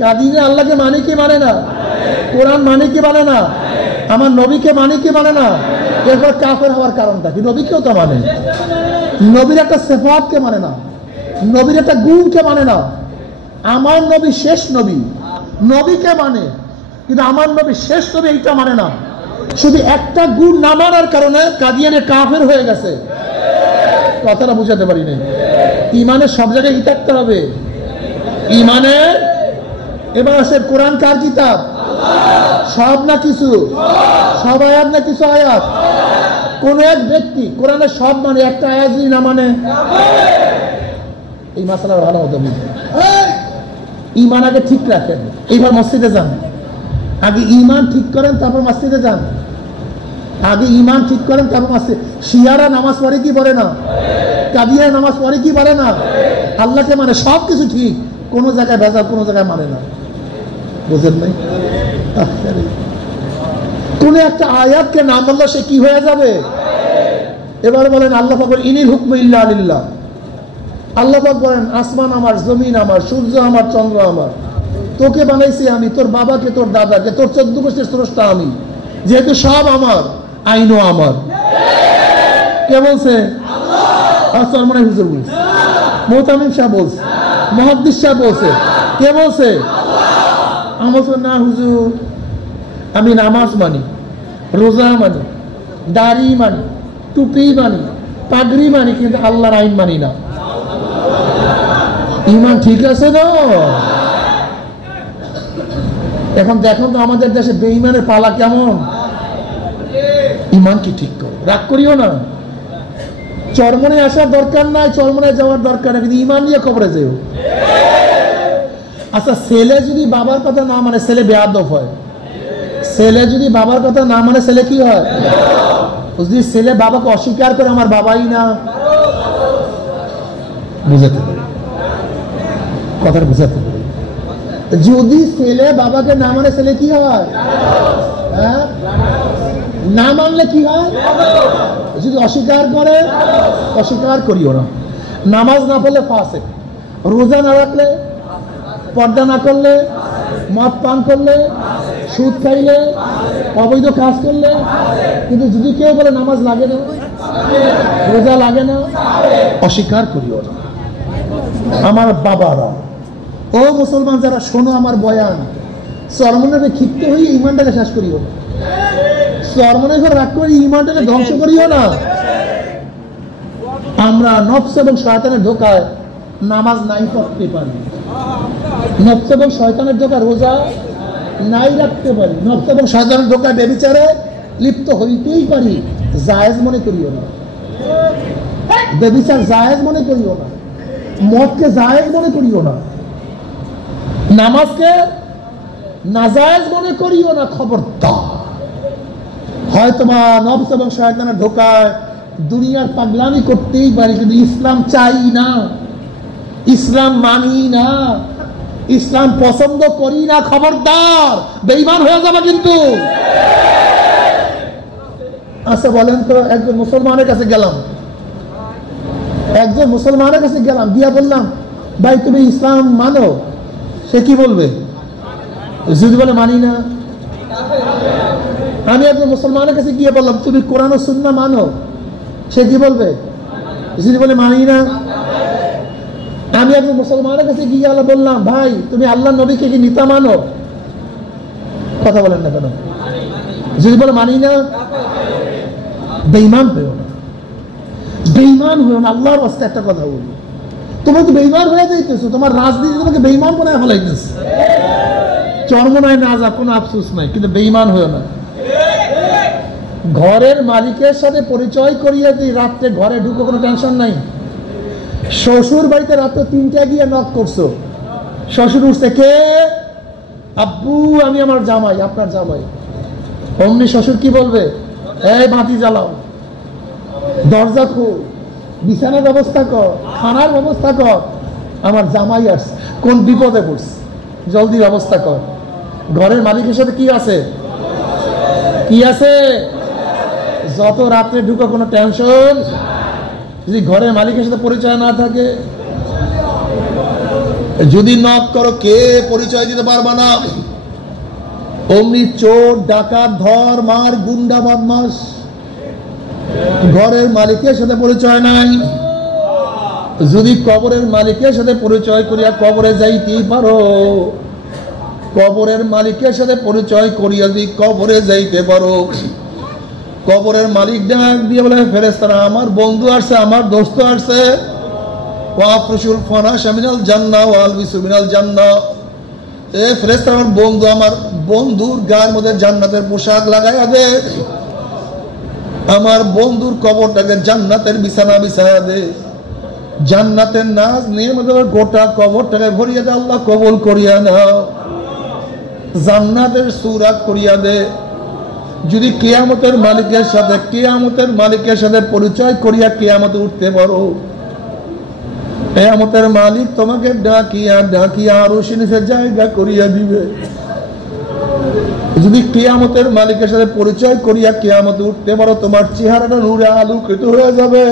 কাদিনে আল্লাহকে মানে কি মানে না, কোরআন মানে কি মানে না, আমার নবীকে মানে কি মানে না, এরপর কাফের হওয়ার কারণটা কি? নবীকেও তো মানে, নবীর একটা সিফাতকে মানে না, নবীর একটা গুণকে মানে না। আমার নবী শেষ নবী, নবীকে মানে, কিন্তু আমার নবী শেষ নবী এইটা মানে না। শুধু একটা গুণ না মানার কারণে কাদিয়ানে কাফের হয়ে গেছে। কথাটা বুঝাতে পারি নাই। ইমানের সব জায়গায় ই থাকতে হবে। ইমানের এবার আসে কোরআন কার কিতাব? সব না কিছু, সব আয়াত না কিছু আয়াত। কোন এক ব্যক্তি কোরআনের সব মানে একটা আয়াত যদি না মানে, এই মাসালা ভালো মতো বুঝে ইমান আগে ঠিক রাখেন। এইবার মসজিদে যান, আগে ইমান ঠিক করেন তারপর মসজিদে যান। আগে ইমান ঠিক করেন তারপর মসজিদ। শিয়ারা নামাজ পড়ে কি পড়ে না, কাদিয়া নামাজ পড়ে কি পড়ে না, আল্লাহকে মানে সব কিছু ঠিক, কোন জায়গায় ভেজাল কোন জায়গায় মানে না। বুঝেন নাই? কোন একটা আয়াতকে না মানলে সে কি হয়ে যাবে? এবার বলেন আল্লাহ পাক বলেন ইনিল হুকমু ইল্লা লিল্লাহ। আল্লাহ পাক বলেন আসমান আমার, জমিন আমার, সূর্য আমার, চন্দ্র আমার, তোকে বানাইছি আমি, তোর বাবাকে, তোর দাদাকে, তোর 14 গোষ্ঠীর স্রষ্টা আমি, যেহেতু সব আমার, আইনও আমার। কে বলছে? চরমনাই হুজুর বলছে, মোহতামিম সাহেব বলছে, মুহাদ্দিস সাহেব বলছে। কে বলছে? আমার না হুজুর, আমি নামাজ মানি, রোজা মানি, দাড়ি মানি, টুপি মানি, পাগড়ি মানি, কিন্তু আল্লাহর আইন মানি না। ইমান ঠিক আছে না? এখন দেখুন তো আমাদের দেশে বেঈমানের পালা কেমন। ইমান কি ঠিক করো, রাগ করিও না। চরমনে আসার দরকার নাই, চরমনে যাওয়ার দরকার নাই, কিন্তু ইমান নিয়ে খবরে যেও। আচ্ছা, ছেলে যদি বাবার কথা না মানে ছেলে বেয়াদব হয়। ছেলে যদি বাবার কথা না মানে ছেলে কি হয়? যদি ছেলে বাবাকে অস্বীকার করে আমার বাবাই না, বুঝাতে পারি কথাটা, বুঝাতে পারি। যদি ছেলে বাবাকে না মানে ছেলে কি হয়? হ্যাঁ, না মানলে কি হয়? যদি অস্বীকার করে, অস্বীকার করিও না। নামাজ না পড়লে ফাসিক, রোজা না রাখলে, পর্দা না করলে, মদ পান করলে, সুদ খাইলে, অবৈধ কাজ করলে। কিন্তু যদি কেউ বলে নামাজ লাগে না, রোজা লাগে না, অস্বীকার করিও না। আমার বাবারা, ও মুসলমান যারা শোনো আমার বয়ান, চরমনে ক্ষিপ্ত হয়ে ইমানটাকে শেষ করিও না। চরমনে রাগ করে ইমানটাকে ধ্বংস করিও না। আমরা নফস এবং শয়তানের ধোকায় নামাজ নাই পড়তে পারি, নফস এবং শয়তানের ধোকায় রোজা নাই রাখতে পারি, নফস এবং শয়তানের ধোকায় ব্যভিচারে লিপ্ত হইতেই পারি। জায়েজ মনে করিও না, ব্যভিচার জায়েজ মনে করিও না, মদকে জায়েজ মনে করিও না, নামাজকে নাজায়েজ মনে করিও না। খবরদার। হয়তো বা নফস এবং শয়তানের ধোকায় দুনিয়ার পাগলামি করতেই পারি, কিন্তু ইসলাম চাই না, ইসলাম মানি না, ইসলাম পছন্দ করি না। খবরদার, বেঈমান হয়ে যাবে কিন্তু। আচ্ছা বলেন তো, একজন মুসলমানের কাছে গেলাম, একজন মুসলমানের কাছে গেলাম, গিয়া বললাম ভাই তুমি ইসলাম মানো, সে কি বলবে? যদি বলে মানি না। আমি একজন মুসলমানের কাছে গিয়ে বললাম তুমি কোরআন ও সুন্নাহ মানো, সে কি বলবে? যদি বলে মানি না। আমি একজন মুসলমানের কাছে গিয়ে বললাম ভাই তুমি আল্লাহ নবীকে কি নিতা মানো, কথা বলেন না কেন? যদি বলে মানি না, বেঈমান হয়েও না, বেঈমান হয়েও না। আল্লাহর রাস্তায় একটা কথা বলি, তোমরা তো বেঈমান হয়ে যাইতেছো, তোমার রাজনীতি তোমাকে বেঈমান বানায় ফেলাইতেছে। চরমনায় না যা কোনো আফসোস নাই, কিন্তু বেঈমান হয়েও না। ঘরের মালিকের সাথে পরিচয় করিয়ে দিই, রাত্রে ঘরে ঢুকো, কোনো টেনশন নাই। শ্বশুর বাড়িতে রাত্রে 3টায় গিয়ে নক করছো, শ্বশুর উঠছে, কে? আব্বু আমি আমার জামাই, আপনার জামাই। অমনি শ্বশুর কি বলবে? এই বাতি জ্বালাও, দরজা খোল, বিছানার ব্যবস্থা কর, খানার ব্যবস্থা কর, আমার জামাই আসছে, কোন বিপদে পড়ছে, জলদি ব্যবস্থা কর। ঘরের মালিকের সাথে কি আছে? কি আছে? যত রাত্রে ঢুকো কোনো টেনশন। যদি ঘরের মালিকের সাথে পরিচয় না থাকে, যদি নক করো কে পরিচয় দিতে পারবা না, অমনি চোর ডাকাত ধর মার গুন্ডা বদমাস, ঘরের মালিকের সাথে পরিচয় নাই। যদি কবরের মালিকের সাথে পরিচয় করিয়া কবরে যাইতেই পারো, কবরের মালিকের সাথে পরিচয় করিয়া যদি কবরে যাইতে পারো, কবরের মালিক ডাক দিয়ে বলে ফেরেশতারা আমার বন্ধু আসছে, আমার দোস্ত আসছে, ওয়াফরুশুল ফারাশা মিনাল জান্নাহ ওয়ালবিসু মিনাল জান্নাহ, এ ফেরেশতারা আমার বন্ধু, আমার বন্ধুর গায়ের মধ্যে জান্নাতের পোশাক লাগাইয়া দে, আমার বন্ধুর কবরটাকে জান্নাতের বিছানা বিছাইয়া দে, জান্নাতের নাজ নিয়ে গোটা কবরটাকে ভরিয়ে দে, আল্লাহ কবুল করিয়া নাও, জান্নাতের সুরাত করিয়া দে। যদি কিয়ামতের মালিকের সাথে পরিচয় করিয়া কিয়ামতে উঠতে পারো, কিয়ামতের মালিক তোমাকে ডাকিয়া ডাকিয়া আরশের নিচে জায়গা করিয়া দিবে। যদি কিয়ামতের মালিকের সাথে পরিচয় করিয়া কিয়ামতে উঠতে পারো, তোমার চেহারাটা নূরে আলোকিত হয়ে যাবে।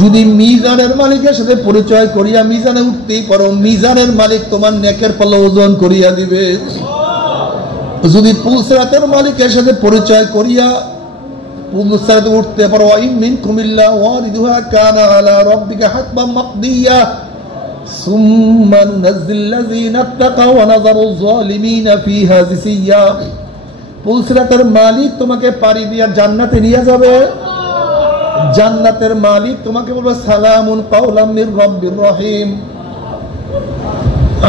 যদি মিজানের মালিকের সাথে পরিচয় করিয়া মিজানে উঠতেই পারো, মিজানের মালিক তোমার নেকের পাল্লা ওজন করিয়া দিবে। যদি পুলসিরাতের মালিকের সাথে পরিচয় করিয়া পুলসিরাতে উঠতে পারো, ওয়াইন মিনকুম ইল্লা ওয়ারিদুহা কানা আলা রাব্বিকা হাতমান মাকদিয়া সুম্মা নুনাজ্জিল লাযিনা ইত্তাকাও ওয়া নাযারুয যালিমিনা ফিহা জিসিয়া। পুলসিরাতের মালিক তোমাকে পাড়ি দিয়া জান্নাতে নিয়ে যাবে। জান্নাতের মালিক তোমাকে বলবে সালামুন কাওলাম মির রাব্বির রহিম,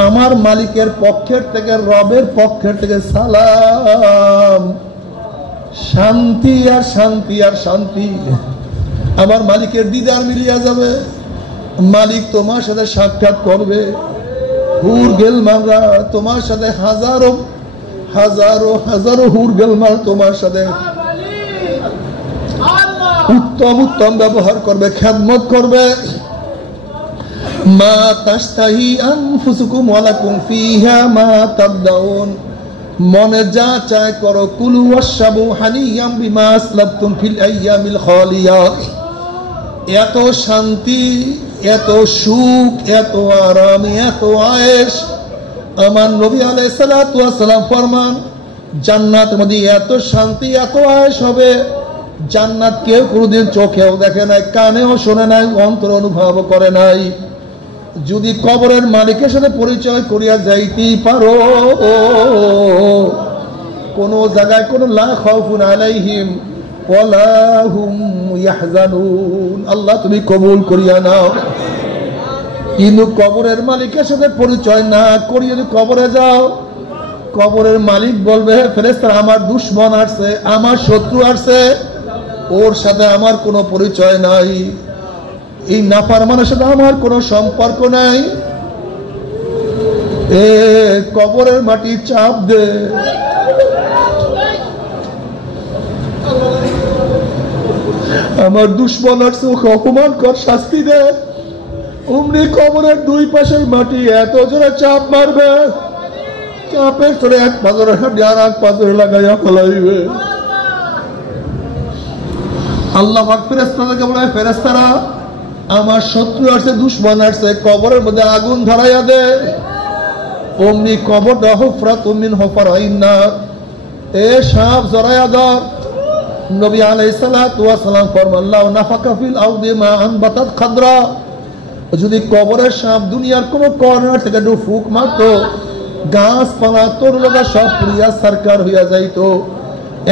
আমার মালিকের পক্ষের থেকে, রবের পক্ষের থেকে সালাম, শান্তি আর শান্তি আর শান্তি। আমার মালিকের দিদার মিলিয়া যাবে, মালিক তোমার সাথে সাক্ষাৎ করবে। হুর গেলমানরা তোমার সাথে হাজারো হাজারো হাজারো হুর গেলমান তোমার সাথে উত্তম উত্তম ব্যবহার করবে, খেদমত করবে। মা তাশতাহি আনফুসুকুম ওয়া লাকুম ফিহা মা তাবদাউন, মনে যা চায় করো। কুলু ওয়াশরাবু হানিয়াম বিমা আসলাফতুম ফিল আইয়ামিল খালিয়া। এত শান্তি, এত সুখ, এত আরাম, এত আয়েশ আমার নবী আলাইহিস সালাতু ওয়াস সালাম ফরমান, জান্নাতের মধ্যে এত শান্তি, এত আয়েশ হবে, জান্নাত কেউ কোনোদিন চোখেও দেখে নাই, কানেও শোনে নাই, অন্তরে অনুভব করে নাই। যদি কবরের মালিকের সাথে পরিচয় করিয়া যাইতেই পারো, কোন জায়গায় কোন লা খাউফুন আলাইহিম ওয়ালা হুম ইয়াহজানুন, আল্লাহ তুমি কবুল করিয়া নাও। কিন্তু কবরের মালিকের সাথে পরিচয় না করিয়া যদি কবরে যাও, কবরের মালিক বলবে ফেরেশতারা আমার দুশমন আসছে, আমার শত্রু আসছে, ওর সাথে আমার কোনো পরিচয় নাই, এই নাফরমানের সাথে আমার কোনো সম্পর্ক নাই। এ কবরের মাটি চাপ দে, আমার দুশমন আসছে, ওকে অপমান কর, শাস্তি দে। অমনি কবরের দুই পাশের মাটি এত জোরে চাপ মারবে, চাপের তোরে এক পাথরের হাড্ডি আর এক পাথরে লাগাইয়া ফেলাইবে। আল্লাহ পাক ফেরেশতাদেরকে বলে, ফেরেশতারা আমার শত্রু আসছে, দুশমন আসছে, কবরের মধ্যে আগুন ধরাইয়া দে। অমনি কবরটা হুফরাতুম মিন হুফরাইন নার, এ সাপ জড়াইয়া ধর। নবী আলাইহিস সালাতু ওয়াস সালাম ফরমান, লাউ নাফাকা ফিল আরদি মা আনবাতাত খাদরা, যদি কবরের সাপ দুনিয়ার কোন কর্নার থেকে একটু ফুক মারতো, গাছপালা তরুলতা সব পুড়িয়া সরকার হইয়া যাইতো,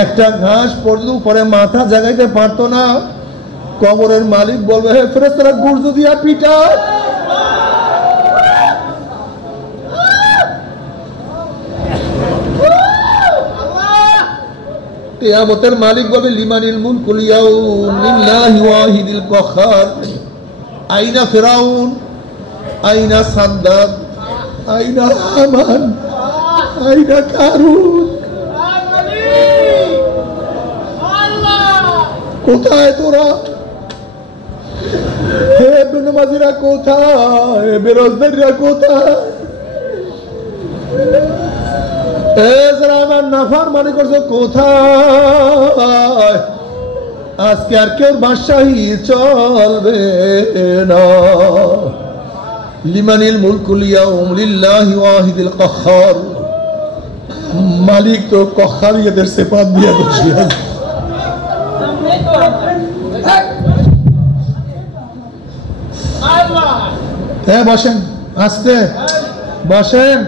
একটা ঘাস পর্যন্ত উপরে মাথা জাগাইতে পারতো না। কবরের মালিক বলবে, হে ফেরেশতারা গুর্জ দিয়া পিটা। কিয়ামতের মালিক বলবে, লিমানিল মুলকুল ইয়াউম লিল্লাহি ওয়াহিদিল কাহ্হার, আইনা ফিরাউন, আইনা সাদ্দাদ, আইনা হামান, আইনা কারুন, কোথায় তোরা? হে বেনামাজিরা কোথায়? বেরোজগারিরা কোথায়? যারা আমার নাফরমানি করছো কোথায়? আজকে আর কেউ বাদশাহী চলবে না। লিমানিল মুলকুল ইয়াউম লিল্লাহি ওয়াহিদিল কাহ্হার। মালিক তো কখারিয়াদের সিফাত দিয়ে বসে আছে। হ্যাঁ বসেন, আস্তে বসেন,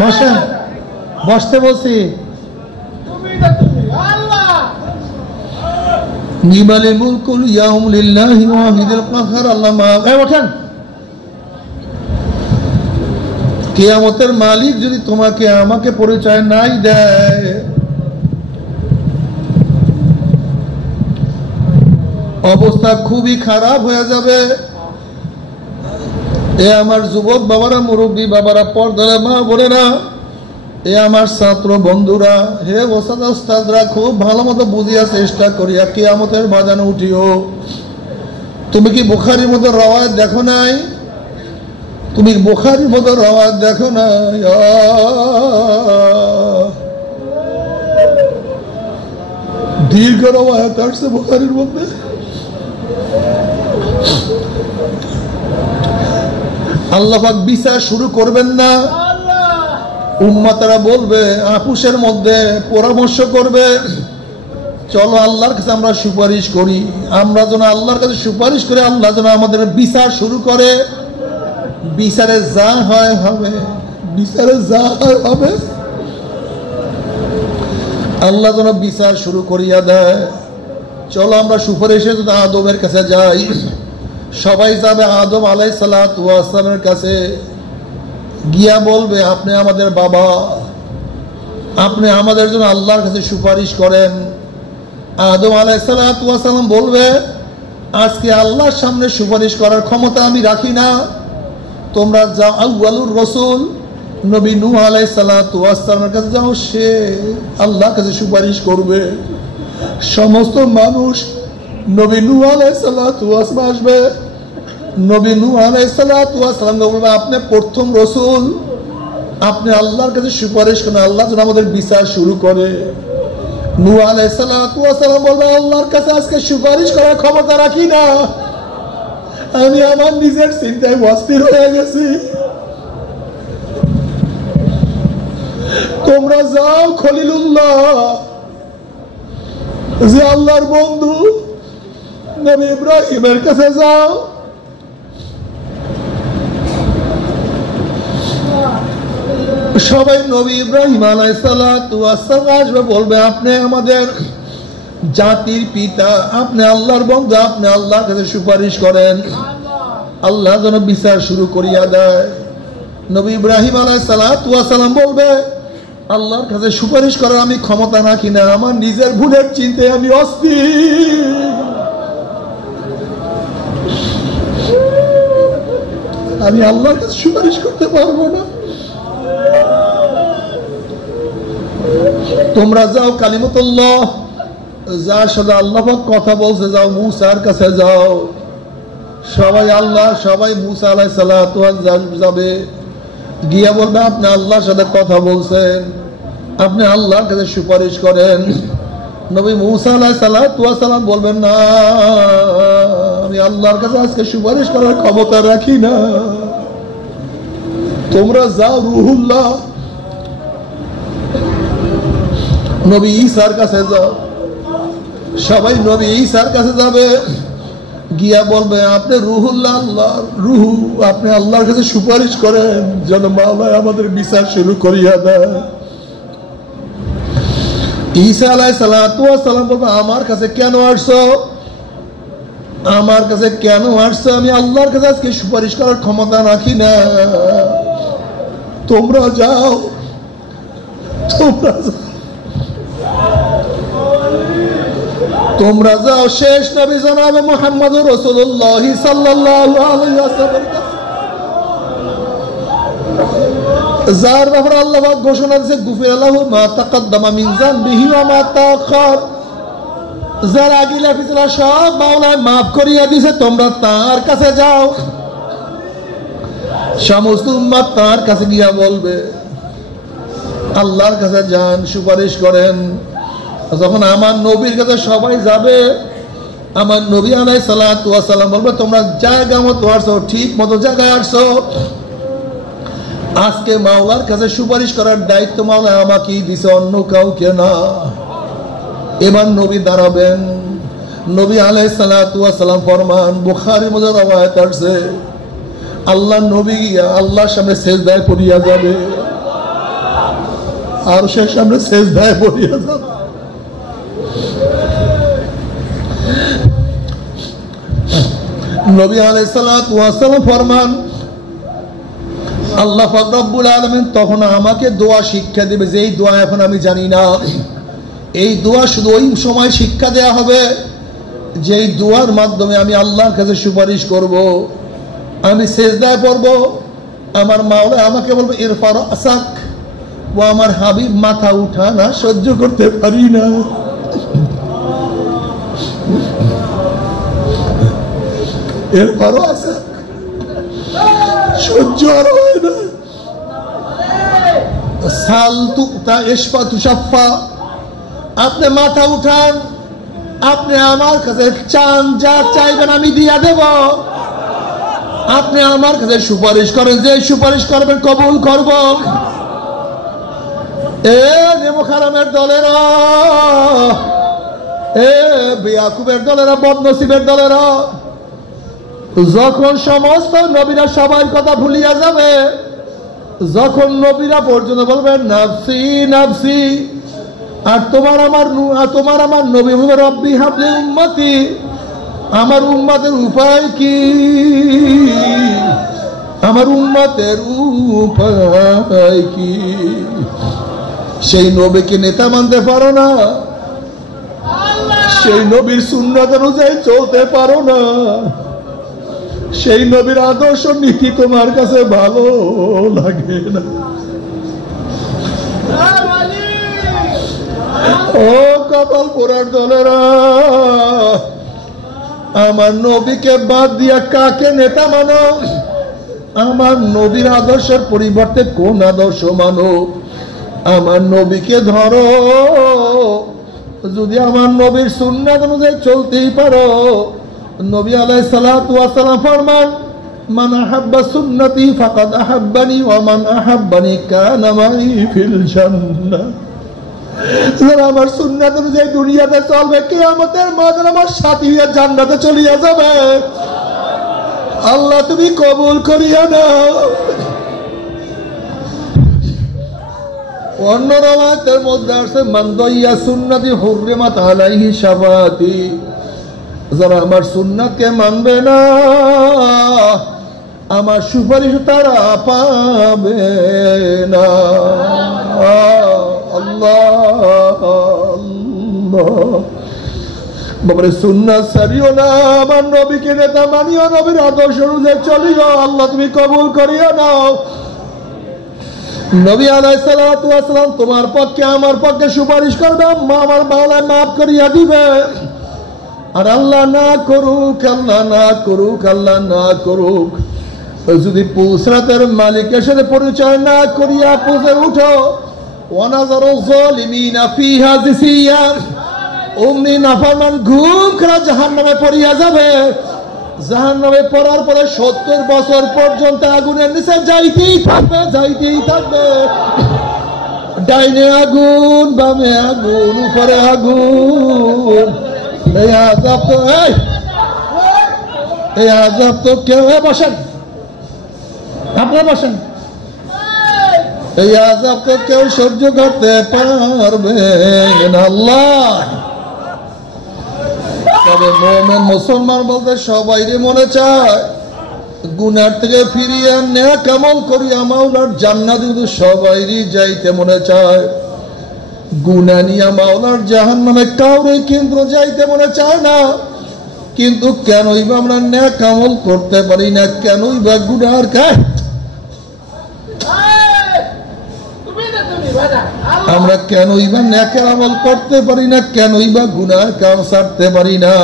বসেন, বসতে বলছি। লিমানিল মুলকুল ইয়াউম লিল্লাহি ওয়াহিদিল কাহ্হার। আল্লাহ ওঠেন। কিয়ামতের মালিক যদি তোমাকে আমাকে পরিচয় নাই দেয়, অবস্থা খুবই খারাপ হয়ে যাবে। এ আমার যুবক বাবারা, মুরব্বী বাবারা, পর্দার মা বোনেরা, এ আমার ছাত্র বন্ধুরা, হে ওস্তাদরা, খুব ভালো মতো বুঝিয়া চেষ্টা করিয়া কিয়ামতের ময়দানে উঠিও। তুমি কি বুখারীর মতো রওয়ায়াত দেখো নাই? তুমি বুখারীর মতো রওয়ায়াত দেখো না? দীর্ঘ রওয়ায়াত আসছে বুখারীর মধ্যে। আল্লাহ পাক বিচার শুরু করবেন না, উম্মতেরা বলবে, আপুসের মধ্যে পরামর্শ করবে, চলো আল্লাহর কাছে আমরা সুপারিশ করি। আমরা যেন আল্লাহর কাছে সুপারিশ করে আল্লাহ যেন আমাদের বিচার শুরু করে। বিচারে যা হয় হবে, বিচারে যা হয় হবে, আল্লাহ যেন বিচার শুরু করিয়া দেয়। চলো আমরা সুপারিশে যদি আদমের কাছে যাই। সবাই যাবে আদম আলাইহিস সালাতু ওয়াস সালামের কাছে, গিয়া বলবে, আপনি আমাদের বাবা, আপনি আমাদের জন্য আল্লাহর কাছে সুপারিশ করেন। আদম আলাইহিস সালাতু ওয়াস সালাম বলবে, আজকে আল্লাহর সামনে সুপারিশ করার ক্ষমতা আমি রাখি না। তোমরা যাও আউয়ালুর রাসূল নবী নূহ আলাইহিস সালাতু ওয়াস সালামের কাছে যাও, সে আল্লাহর কাছে সুপারিশ করবে। সমস্ত মানুষ নবী নূহ আলাইহিস সালাতু ওয়াস সালাম আসবে। নবী নূহ আলাইহিস সালাতু ওয়াস সালাম বলবে, আপনি প্রথম রাসূল, আপনি আল্লাহর কাছে সুপারিশ করেন, আল্লাহ যেন আমাদের বিচার শুরু করে। নূহ আলাইহিস সালাতু ওয়াস সালাম বলবে, আল্লাহর কাছে আজকে সুপারিশ করার ক্ষমতা রাখি না, আমি আমার নিজের চিন্তায় অস্থির হয়ে গেছি। তোমরা যাও খলিলুল্লাহ, যে আল্লাহর বন্ধু নবী ইব্রাহিমের কাছে যাও। সবাই নবী ইব্রাহিম আলাইহিস সালাতু ওয়াস সালাম আসবে, বলবে, আপনি আমাদের জাতির পিতা, আপনি আল্লাহর বন্ধু, আপনি আল্লাহর কাছে সুপারিশ করেন, আল্লাহ যেন বিচার শুরু করিয়া দেয়। নবী ইব্রাহিম আলাইহিস সালাতু ওয়াস সালাম বলবে, আল্লাহর কাছে সুপারিশ করার আমি ক্ষমতা রাখি না, আমার নিজের ভুলের চিন্তায় আমি অস্থির, আমি আল্লাহর কাছে সুপারিশ করতে পারবো না। তোমরা যাও কালিমাতুল্লাহ, যার সাথে আল্লাহ পাক কথা বলছে, যাও মুসার কাছে যাও। সবাই মুসা আলাইহিস সালাতু ওয়াস সালাম যাবে, গিয়া বলবে, আপনি আল্লাহর সাথে কথা বলছেন, আপনি আল্লাহর কাছে সুপারিশ করেন। নবী মুসা আলাইহিস সালাতু ওয়াস সালাম বলবেন, না, আমি আল্লাহর কাছে আজকে সুপারিশ করার ক্ষমতা রাখি না। তোমরা যাও রুহুল্লাহ, নবী ঈসার কাছে যাও। সবাই নবী ঈসার কাছে যাবে, গিয়া বলবে, আপনি রুহুল্লাহ, আল্লাহর রুহু, আপনি আল্লাহর কাছে সুপারিশ করেন যেন মাওলা আমাদের বিচার শুরু করিয়া দেয়। ঈসা আলাইহিস সালাতু ওয়াস সালাম বলবে, আমার কাছে কেন আসছো? আমার কাছে কেন আসছো? আমি আল্লাহর কাছে আজকে সুপারিশ করার ক্ষমতা রাখি না। তোমরা যাও, তোমরা যাও শেষ নবী জনাবে মুহাম্মদুর রাসূলুল্লাহ সাল্লাল্লাহু আলাইহি ওয়াসাল্লাম, যার ব্যাপারে আল্লাহ পাক ঘোষণা দিয়েছে, গুফিরা লাহু মা তাকাদ্দামা মিন যানবিহি ওয়া মা তাআখার, যার আগিলা পিছলা সব মাওলা মাফ করিয়া দিয়েছে। তোমরা তার কাছে যাও। সমস্ত উম্মত তার কাছে গিয়া বলবে, আল্লাহর কাছে যান, সুপারিশ করেন। যখন আমার নবীর কাছে সবাই যাবে, আমার নবী আলাইহিস সালাতু ওয়াস সালাম বলবে, তোমরা জায়গা মতো আসছো, ঠিক মতো জায়গায় আসছো, আজকে মাওলার কাছে সুপারিশ করার দায়িত্ব মাওলা আমাকেই দিছে, অন্য কাউকে না। এবার নবী দাঁড়াবেন, নবী আলাইহিস সালাতু ওয়াস সালাম ফরমান, বুখারীর মধ্যে রওয়ায়াত আছে, আল্লাহ নবী আল্লাহর সামনে সেজদায় পড়িয়া যাবে, আর সে সামনে সেজদায় পড়িয়া যাবে। নবী আলাইহিস সালাতু ওয়াস সালাম ফরমান, আল্লাহ পাক রব্বুল আলামিন তখন আমাকে দোয়া শিক্ষা দেবে, যে এই দোয়া এখন আমি জানি না। এই দোয়া শুধু ওই সময় শিক্ষা দেয়া হবে যেই দোয়ার মাধ্যমে আমি আল্লাহর কাছে সুপারিশ করব, আমি সেজদায় পড়ব, আমার মাওলা আমাকে বলবে ইরফা রাসাক, ও আমার হাবিব মাথা উঠা না, সহ্য করতে পারি না। ইরফা রাসাক, সহ্য আর হয় না। সাল তুতা ইশফা তুশাফা, আপনি মাথা উঠান, আপনি আমার কাছে চান, যা চাইবেন আমি দিয়া দেব। আপনি আমার কাছে সুপারিশ করেন, যে সুপারিশ করবেন কবুল করব। এ নেমখারামের দলেরা, এ বিয়াকুবের দলেরা, বদনসিবের দলেরা, যখন সমস্ত নবীরা সবার কথা ভুলিয়া যাবে, যখন নবীরা পর্যন্ত বলবেন নাফসি নাফসি, আর তোমার আমার নবী বলবে রব্বি হাবলি উম্মতি, আমার উম্মতের উপায় কি, আমার উম্মতের উপায় কি? সেই নবীকে নেতা মানতে পারো না, সেই নবীর সুন্নাত অনুযায়ী চলতে পারো না, সেই নবীর আদর্শ নীতি তোমার কাছে ভালো লাগে না। ও কপাল পোড়ার দলেরা, আমার নবীকে বাদ দিয়া কাকে নেতা মানো? আমার নবীর আদর্শের পরিবর্তে কোন আদর্শ মানো? আমার নবীকে ধরো, যদি আমার নবীর সুন্নাত অনুযায়ী চলতেই পারো। নবী আলাইহিস সালাতু ওয়াস সালাম ফরমান, মান আহাব্বা সুন্নতি ফাকাদ আহাব্বানি ওয়া মান আহাব্বানি কানা মাই ফিল জান্নাহ। যারা আমার সুন্নাত অনুযায়ী দুনিয়াতে চলবে, কিয়ামতের মাঠে আমার সাথী হয়ে জান্নাতে চলিয়া যাবে। আল্লাহ তুমি কবুল করিয়া নাও। অন্য রাওয়ায়াতের মধ্যে আছে, মান দাইয়া সুন্নতি হুররিমাত আলাইহি শাফাআতি, যারা আমার সুন্নাতকে মানবে না, আমার সুপারিশ তারা পাবে না। আল্লাহ আল্লাহ, বাবারে সুন্নাত ছাড়িও না, আমার নবীকে নেতা মানিও, নবীর আদর্শ অনুযায়ী চলিও। আল্লাহ তুমি কবুল করিও নাও। নবী আলাইহিস সালাতু ওয়াস সালাম তোমার পক্ষে আমার পক্ষে সুপারিশ করবে, আমার মাওলা মাফ করিয়া দিবে। আর আল্লাহ না করুক, আল্লাহ না করুক, আল্লাহ না করুক, যদি পুসরাতের মালিকের সাথে পরিচয় না করিয়া পুজে উঠো, ওয়ানাজারু যালিমিনা ফিহা জিসিয়া, অমনি নাফরমান ঘুম করে জাহান্নামে পড়িয়া যাবে। জাহান্নামে পড়ার পরে 70 বছর পর্যন্ত আগুনের নিচে যাইতেই থাকবে, যাইতেই থাকবে। ডাইনে আগুন, বামে আগুন, উপরে আগুন। এই আযাব তো কেউ, বসেন আপনারা, বসেন। এই আযাব তো কেউ সহ্য করতে পারবে না। আল্লাহ, তবে মুমিন মুসলমান বলতে সবাইরে মনে চায় গুনার থেকে ফিরিয়ে নেক আমল করিয়া মাওলার জান্নাতে, কিন্তু সবাইরই যাইতে মনে চায়। গুনাহ নিয়া মাওলার জাহান্নামে কাউরে কিন্তু যাইতে মনে চায় না। কিন্তু কেনই বা আমরা নেক আমল করতে পারি না? কেনই বা গুনার আমরা কেনই বা নেকের আমল করতে পারি না? কেনই বা গুনার কাম ছাড়তে পারি না?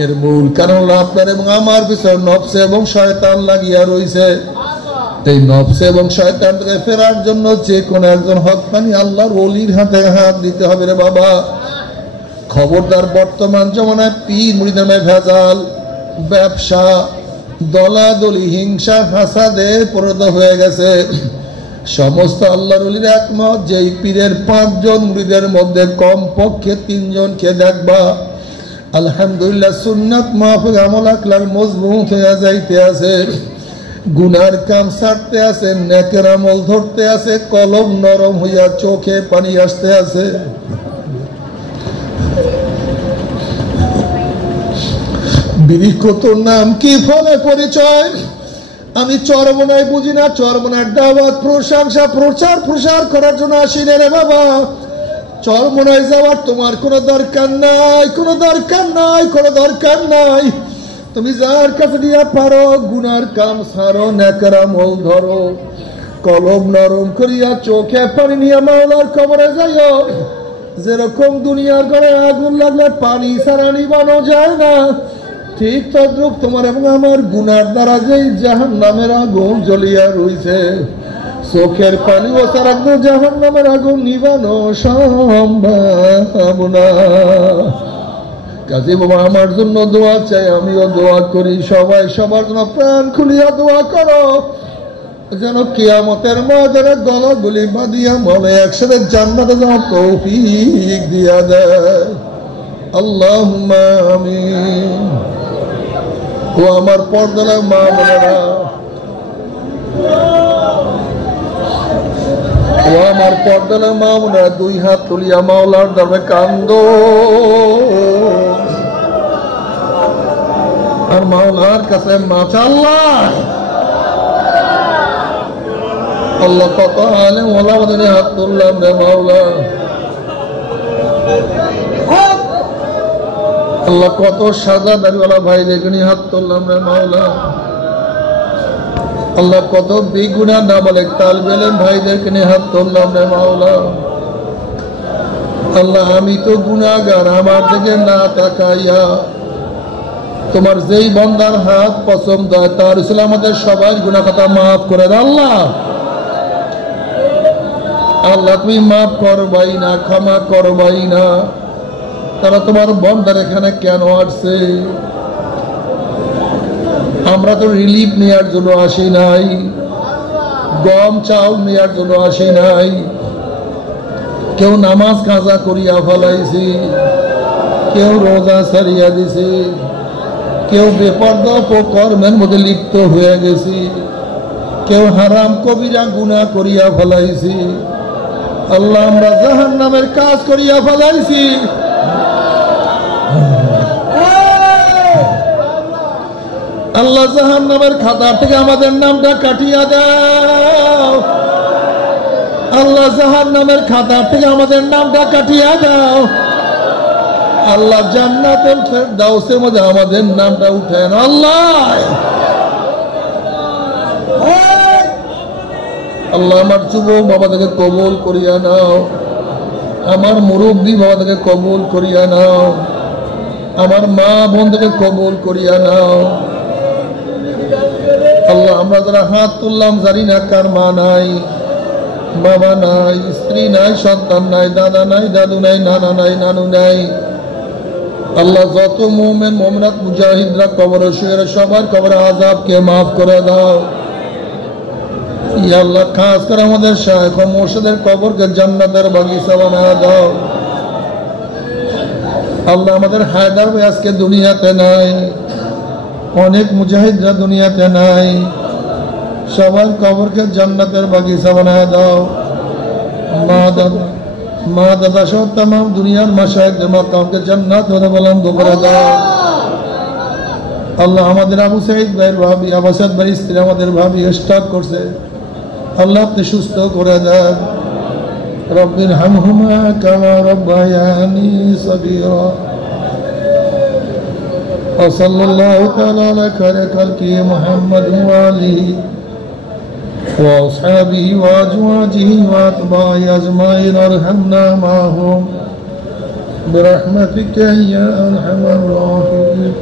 এর মূল কারণ হলো আপনার এবং আমার পিছনে নফস এবং শয়তান লাগিয়া রয়েছে। এই নফস এবং শয়তান থেকে ফেরার জন্য যে কোন একজন হক্কানি আল্লাহর ওলির হাতে হাত দিতে হবে রে বাবা। খবরদার, বর্তমান জমানায় পীর মুরিদের নামে ভেজাল, ব্যবসা, দলাদলি, হিংসা ফাসাদে পরিণত হয়ে গেছে। সমস্ত আল্লাহর ওলির একমত, যেই পীরের 5 জন মুরিদের মধ্যে কমপক্ষে 3 জনকে দেখবা আলহামদুলিল্লাহ সুন্নাত মাহফিক আমল আকলাক মজবুত হয়ে যাইতে আছে, গুনার কাম ছাড়তে আছে, নেকের আমল ধরতে আছে, কলম নরম হইয়া চোখে পানি আসতে আছে। বিরিকতর নাম কি, ফলে পরিচয়। আমি চরমনায় বুঝি না, চরমনার দাওয়াত প্রশংসা প্রচার প্রসার করার জন্য আসি না রে বাবা। চরমনায় যাওয়ার তোমার কোনো দরকার নাই, কোনো দরকার নাই, কোনো দরকার নাই। তুমি যার কাছে দিয়া পারো গুনার কাম ছাড়ো, নেকের আমল ধরো, কলম নরম করিয়া চোখে পানি নিয়ে মাওলার কবরে যাইও। যেরকম দুনিয়ার ঘরে আগুন লাগলে পানি ছাড়া নিবানো যায় না, ঠিক তদ্রুপ তোমার এবং আমার গুনার দ্বারা যেই জাহান্নামের আগুন জ্বলিয়া রইছে, চোখের পানি ও ছাড়া জাহান্নামের আগুন নিবানো সম্ভব না। কাজী বাবা আমার জন্য দোয়া চাই, আমিও দোয়া করি, সবাই সবার জন্য প্রাণ খুলিয়া দোয়া করো, যেন কিয়ামতের ময়দানে গলাগুলি বাঁধিয়া মনে একসাথে জান্নাতে যাওয়ার তৌফিক দিয়া দেয়। আল্লাহুম্মা আমিন। ও আমার পর্দার মা বোনেরা, ও আমার পর্দার মা বোনেরা, 2 হাত তুলিয়া মাওলার দরবারে কান্দো আর মাওলার কাছে মাথা আল্লাহ আল্লাহ কত আলেম ওলামাদের হাত তুললাম রে মাওলা, আল্লাহ কত সাদা দাড়িওয়ালা ভাই দেখে হাত তুললাম রে মাওলা, আল্লাহ কত বেগুনা না বলে তালবে ইলম ভাইদেরকে নিয়ে হাত তুললাম রে মাওলা। আল্লাহ আমি তো গুনাহগার, আমার দিকে না তাকাইয়া তোমার যেই বান্দার হাত পছন্দ হয় তার ইসলাম আমাদের সবাই গুনাহ খাতা মাফ করে দাও। আল্লাহ আল্লাহ তুমি মাফ করবাই না, ক্ষমা করবাই না। তারা তোমার বন্দার এখানে কেন আসছে? আমরা তো রিলিফ নেওয়ার জন্য আসি নাই, গম চাউল নেওয়ার জন্য আসি নাই। কেউ নামাজ কাজা করিয়া ফেলাইছি, কেউ রোজা ছাড়িয়া দিছি, কেউ বেপরদা কর্মের মধ্যে লিপ্ত হয়ে গেছি, কেউ হারাম কবিরা গুনাহ করিয়া ফেলাইছি। আল্লাহ আমরা জাহান্নামের কাজ করিয়া ফেলাইছি। আল্লাহ জাহান্নামের খাতার থেকে আমাদের নামটা কাটিয়া দাও। আল্লাহ জাহান্নামের খাতার থেকে আমাদের নামটা কাটিয়া দাও। আল্লাহ জান্নাতুল ফেরদাউসের মধ্যে আমাদের নামটা উঠায় না। আল্লাহ আল্লাহ আমার যুবক বাবাদেরকে কবুল করিয়া নাও, আমার মুরব্বী বাবাদেরকে কবুল করিয়া নাও, আমার মা বোনদেরকে কবুল করিয়া নাও। আল্লাহ আমরা যারা হাত তুললাম জানি না কার মা নাই, বাবা নাই, স্ত্রী নাই, সন্তান নাই, দাদা নাই, দাদু নাই, নানা নাই, নানু নাই। আল্লাহ যত মুমিন মুমিনাত মুজাহিদরা কবরে শুয়ে সবার কবরে আযাবকে মাফ করে দাও। ইয়া আল্লাহ খাস করে আমাদের শায়েখ ও মুর্শিদের কবরকে জান্নাতের বাগিচা বানায় দাও। আল্লাহ আমাদের হায়দার ভাই আজকে দুনিয়াতে নাই, অনেক মুজাহিদরা দুনিয়াতে নাই, সবার কবরকে জান্নাতের বাগিচা বানায় দাও। মা দাদা সহ तमाम দুনিয়ার মাশায়েখদের মাকামকে জান্নাত হতে বুলন্দ করে দাও। আল্লাহ আমাদের আবু সাঈদ ভাইয়ের ভাবি আবাসাদ ভাই স্ত্রী আমাদের ভাবি স্ট্রোক করছে, আল্লাহ আপনি সুস্থ করে দেন। রব্বির হামহুমা কামা রাব্বায়ানি সগীরা। وصلى الله تعالى على خير خلقه محمد وآله وأصحابه وأزواجه وأتباعه أجمعين وارحمنا معهم برحمتك يا أرحم الراحمين.